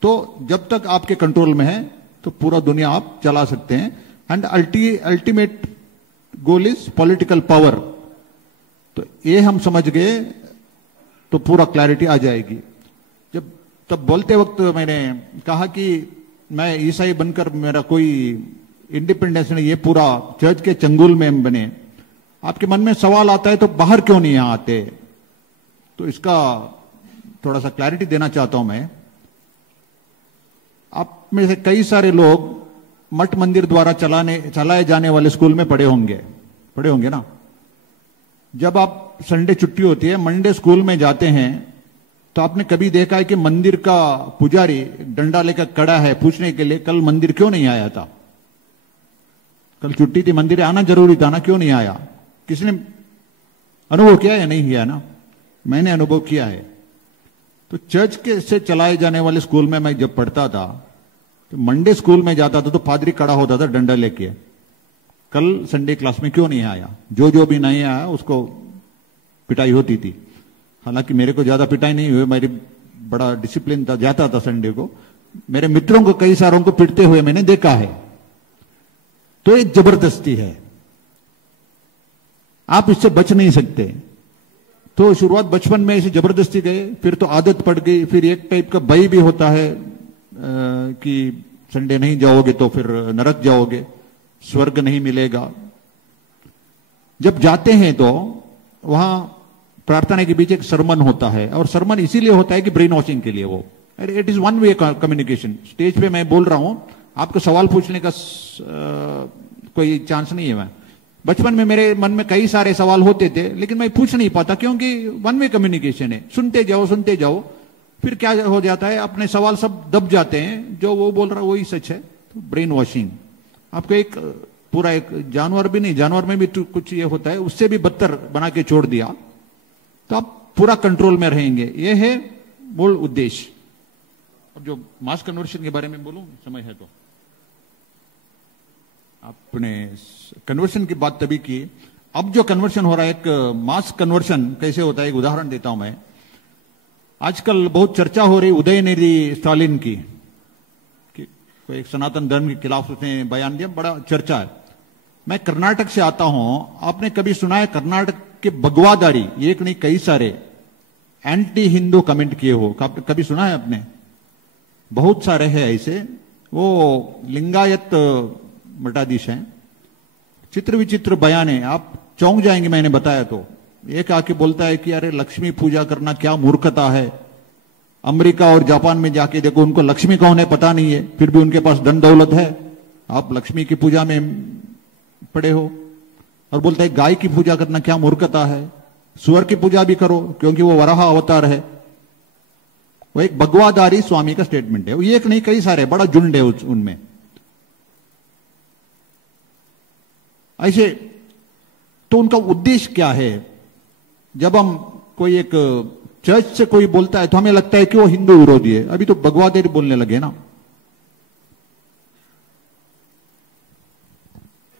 तो जब तक आपके कंट्रोल में है तो पूरा दुनिया आप चला सकते हैं। And ultimate goal is political power. तो ये हम समझ गए तो पूरा क्लैरिटी आ जाएगी। जब तब बोलते वक्त मैंने कहा कि मैं ईसाई बनकर मेरा कोई इंडिपेंडेंस नहीं, ये पूरा चर्च के चंगुल में बने। आपके मन में सवाल आता है तो बाहर क्यों नहीं आते? तो इसका थोड़ा सा क्लैरिटी देना चाहता हूं मैं। आप में से कई सारे लोग मठ मंदिर द्वारा चलाए जाने वाले स्कूल में पढ़े होंगे ना। जब आप संडे छुट्टी होती है, मंडे स्कूल में जाते हैं, तो आपने कभी देखा है कि मंदिर का पुजारी डंडा लेकर खड़ा है पूछने के लिए, कल मंदिर क्यों नहीं आया था? कल छुट्टी थी, मंदिर आना जरूरी था ना, क्यों नहीं आया? किसने अनुभव किया या नहीं किया ना? मैंने अनुभव किया है। तो चर्च के से चलाए जाने वाले स्कूल में मैं जब पढ़ता था, तो मंडे स्कूल में जाता था तो पादरी खड़ा होता था डंडा लेके, कल संडे क्लास में क्यों नहीं आया? जो भी नहीं आया उसको पिटाई होती थी। हालांकि मेरे को ज्यादा पिटाई नहीं हुई, मेरी बड़ा डिसिप्लिन था, जाता था संडे को। मेरे मित्रों को कई सारों को पिटते हुए मैंने देखा है। तो एक जबरदस्ती है, आप इससे बच नहीं सकते। तो शुरुआत बचपन में ऐसी जबरदस्ती गए, फिर तो आदत पड़ गई, फिर एक टाइप का भय भी होता है कि संडे नहीं जाओगे तो फिर नरक जाओगे, स्वर्ग नहीं मिलेगा। जब जाते हैं तो वहां प्रार्थना के बीच एक सरमन होता है, और सरमन इसीलिए होता है कि ब्रेन वॉशिंग के लिए। वो it is one way communication. Stage पे मैं बोल रहा हूं, आपको सवाल पूछने का कोई चांस नहीं है। मैं बचपन में मेरे मन में कई सारे सवाल होते थे, लेकिन मैं पूछ नहीं पाता, क्योंकि वन वे कम्युनिकेशन है। सुनते जाओ, फिर क्या हो जाता है, अपने सवाल सब दब जाते हैं, जो वो बोल रहा है वही सच है। तो ब्रेन वॉशिंग आपको एक पूरा, एक जानवर भी नहीं, जानवर में भी कुछ ये होता है, उससे भी बदतर बना के छोड़ दिया, तो आप पूरा कंट्रोल में रहेंगे। ये है मूल उद्देश्य। अब जो मास कन्वर्शन के बारे में बोलूं, समय है तो आपने कन्वर्शन की बात तभी की। अब जो कन्वर्शन हो रहा है, एक मास कन्वर्शन कैसे होता है, एक उदाहरण देता हूं मैं। आजकल बहुत चर्चा हो रही उदयनिधि स्टालिन की, कि कोई एक सनातन धर्म के खिलाफ उसने बयान दिया, बड़ा चर्चा है। मैं कर्नाटक से आता हूं, आपने कभी सुना है कर्नाटक के बगवादारी, एक नहीं कई सारे एंटी हिंदू कमेंट किए हो, कभी सुना है आपने? बहुत सारे हैं ऐसे। वो लिंगायत मठाधीश हैं, चित्र विचित्र बयान है, आप चौंक जाएंगे मैंने बताया तो। एक आके बोलता है कि अरे लक्ष्मी पूजा करना क्या मूर्खता है, अमेरिका और जापान में जाके देखो, उनको लक्ष्मी कौन है पता नहीं है, फिर भी उनके पास धन दौलत है, आप लक्ष्मी की पूजा में पड़े हो। और बोलता है गाय की पूजा करना क्या मूर्खता है, सुअर की पूजा भी करो क्योंकि वो वराह अवतार है। वो एक भगवादारी स्वामी का स्टेटमेंट है। वो एक नहीं कई सारे, बड़ा झुंड है उनमें ऐसे। तो उनका उद्देश्य क्या है? जब हम कोई एक चर्च से कोई बोलता है तो हमें लगता है कि वो हिंदू विरोधी है। अभी तो भगवादारी बोलने लगे ना।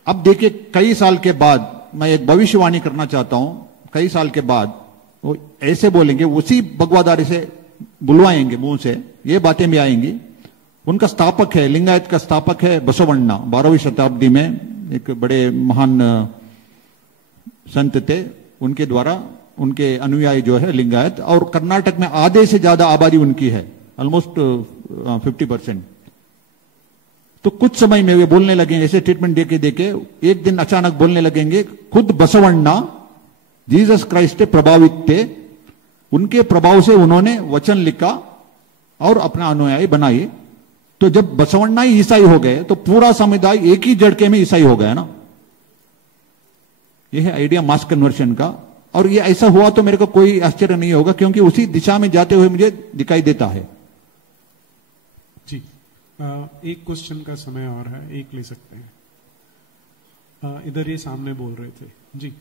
अब देखिए, कई साल के बाद मैं एक भविष्यवाणी करना चाहता हूं। कई साल के बाद वो ऐसे बोलेंगे, उसी भगवादारी से बुलवाएंगे, मुंह से ये बातें भी आएंगी। उनका स्थापक है, लिंगायत का स्थापक है बसवण्णा, 12वीं शताब्दी में एक बड़े महान संत थे। उनके द्वारा उनके अनुयायी जो है लिंगायत, और कर्नाटक में आधे से ज्यादा आबादी उनकी है, ऑलमोस्ट 50%। तो कुछ समय में वे बोलने लगेंगे, ऐसे ट्रीटमेंट देके एक दिन अचानक बोलने लगेंगे, खुद बसवण्णा जीसस क्राइस्ट से प्रभावित थे, उनके प्रभाव से उन्होंने वचन लिखा और अपना अनुयायी बनाई। तो जब बसवण्णा ही ईसाई हो गए तो पूरा समुदाय एक ही झटके में ईसाई हो गया ना। यह है आइडिया मास कन्वर्शन का। और ये ऐसा हुआ तो मेरे को कोई आश्चर्य नहीं होगा, क्योंकि उसी दिशा में जाते हुए मुझे दिखाई देता है। जी, एक क्वेश्चन का समय और है, एक ले सकते हैं। इधर ये सामने बोल रहे थे जी।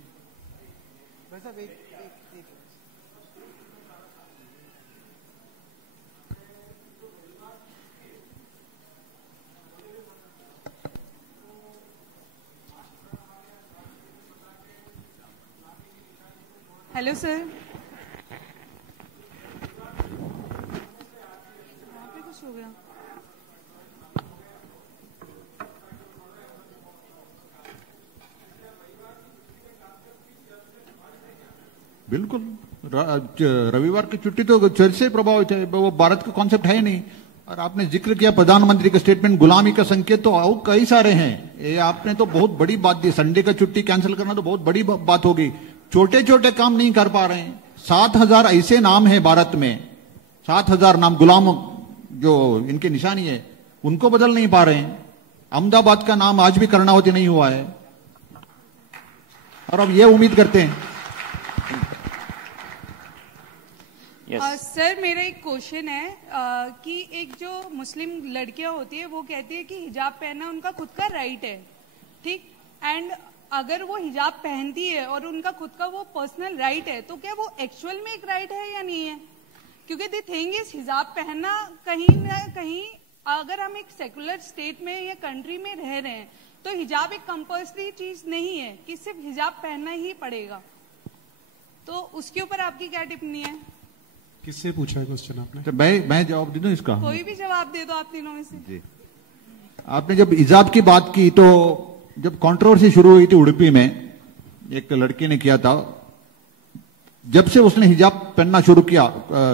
हेलो सर, कुछ हो गया? बिल्कुल, रविवार की छुट्टी तो चर्च से प्रभावित है, वो भारत का कॉन्सेप्ट है ही नहीं। और आपने जिक्र किया प्रधानमंत्री का स्टेटमेंट, गुलामी का संकेत तो और कई सारे हैं। ये आपने तो बहुत बड़ी बात दी, संडे का छुट्टी कैंसिल करना तो बहुत बड़ी बात होगी। छोटे छोटे काम नहीं कर पा रहे हैं। 7,000 ऐसे नाम है भारत में, 7,000 नाम गुलाम जो इनकी निशानी है, उनको बदल नहीं पा रहे हैं। अहमदाबाद का नाम आज भी कर्णावती नहीं हुआ है, और अब ये उम्मीद करते हैं। सर, मेरा एक क्वेश्चन है कि एक जो मुस्लिम लड़कियां होती है वो कहती है कि हिजाब पहनना उनका खुद का राइट है, ठीक? एंड अगर वो हिजाब पहनती है और उनका खुद का वो पर्सनल राइट है, तो क्या वो एक्चुअल में एक राइट है या नहीं है? क्योंकि द थिंग इज, हिजाब पहनना कहीं ना कहीं, अगर हम एक सेकुलर स्टेट में या कंट्री में रह रहे हैं, तो हिजाब एक कंपल्सरी चीज नहीं है कि सिर्फ हिजाब पहनना ही पड़ेगा। तो उसके ऊपर आपकी क्या टिप्पणी है? किससे पूछा है क्वेश्चन आपने? तो मैं जवाब दे दूं इसका? कोई भी जवाब दे दो आप तीनों में से। जी, आपने जब हिजाब की बात की तो जब कंट्रोवर्सी शुरू हुई थी उड़ुपी में, एक लड़की ने किया था, जब से उसने हिजाब पहनना शुरू किया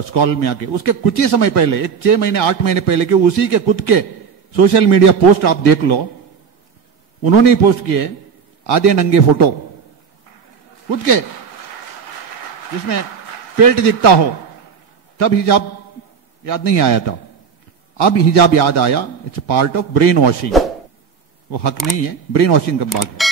स्कॉल में आके, उसके कुछ ही समय पहले, एक 6 महीने 8 महीने पहले के उसी के खुद के सोशल मीडिया पोस्ट आप देख लो, उन्होंने ही पोस्ट किए आधे नंगे फोटो खुद के जिसमें पेट दिखता हो। तब हिजाब याद नहीं आया था, अब हिजाब याद आया। It's part of brain washing. वो हक नहीं है, ब्रेन वॉशिंग का भाग है।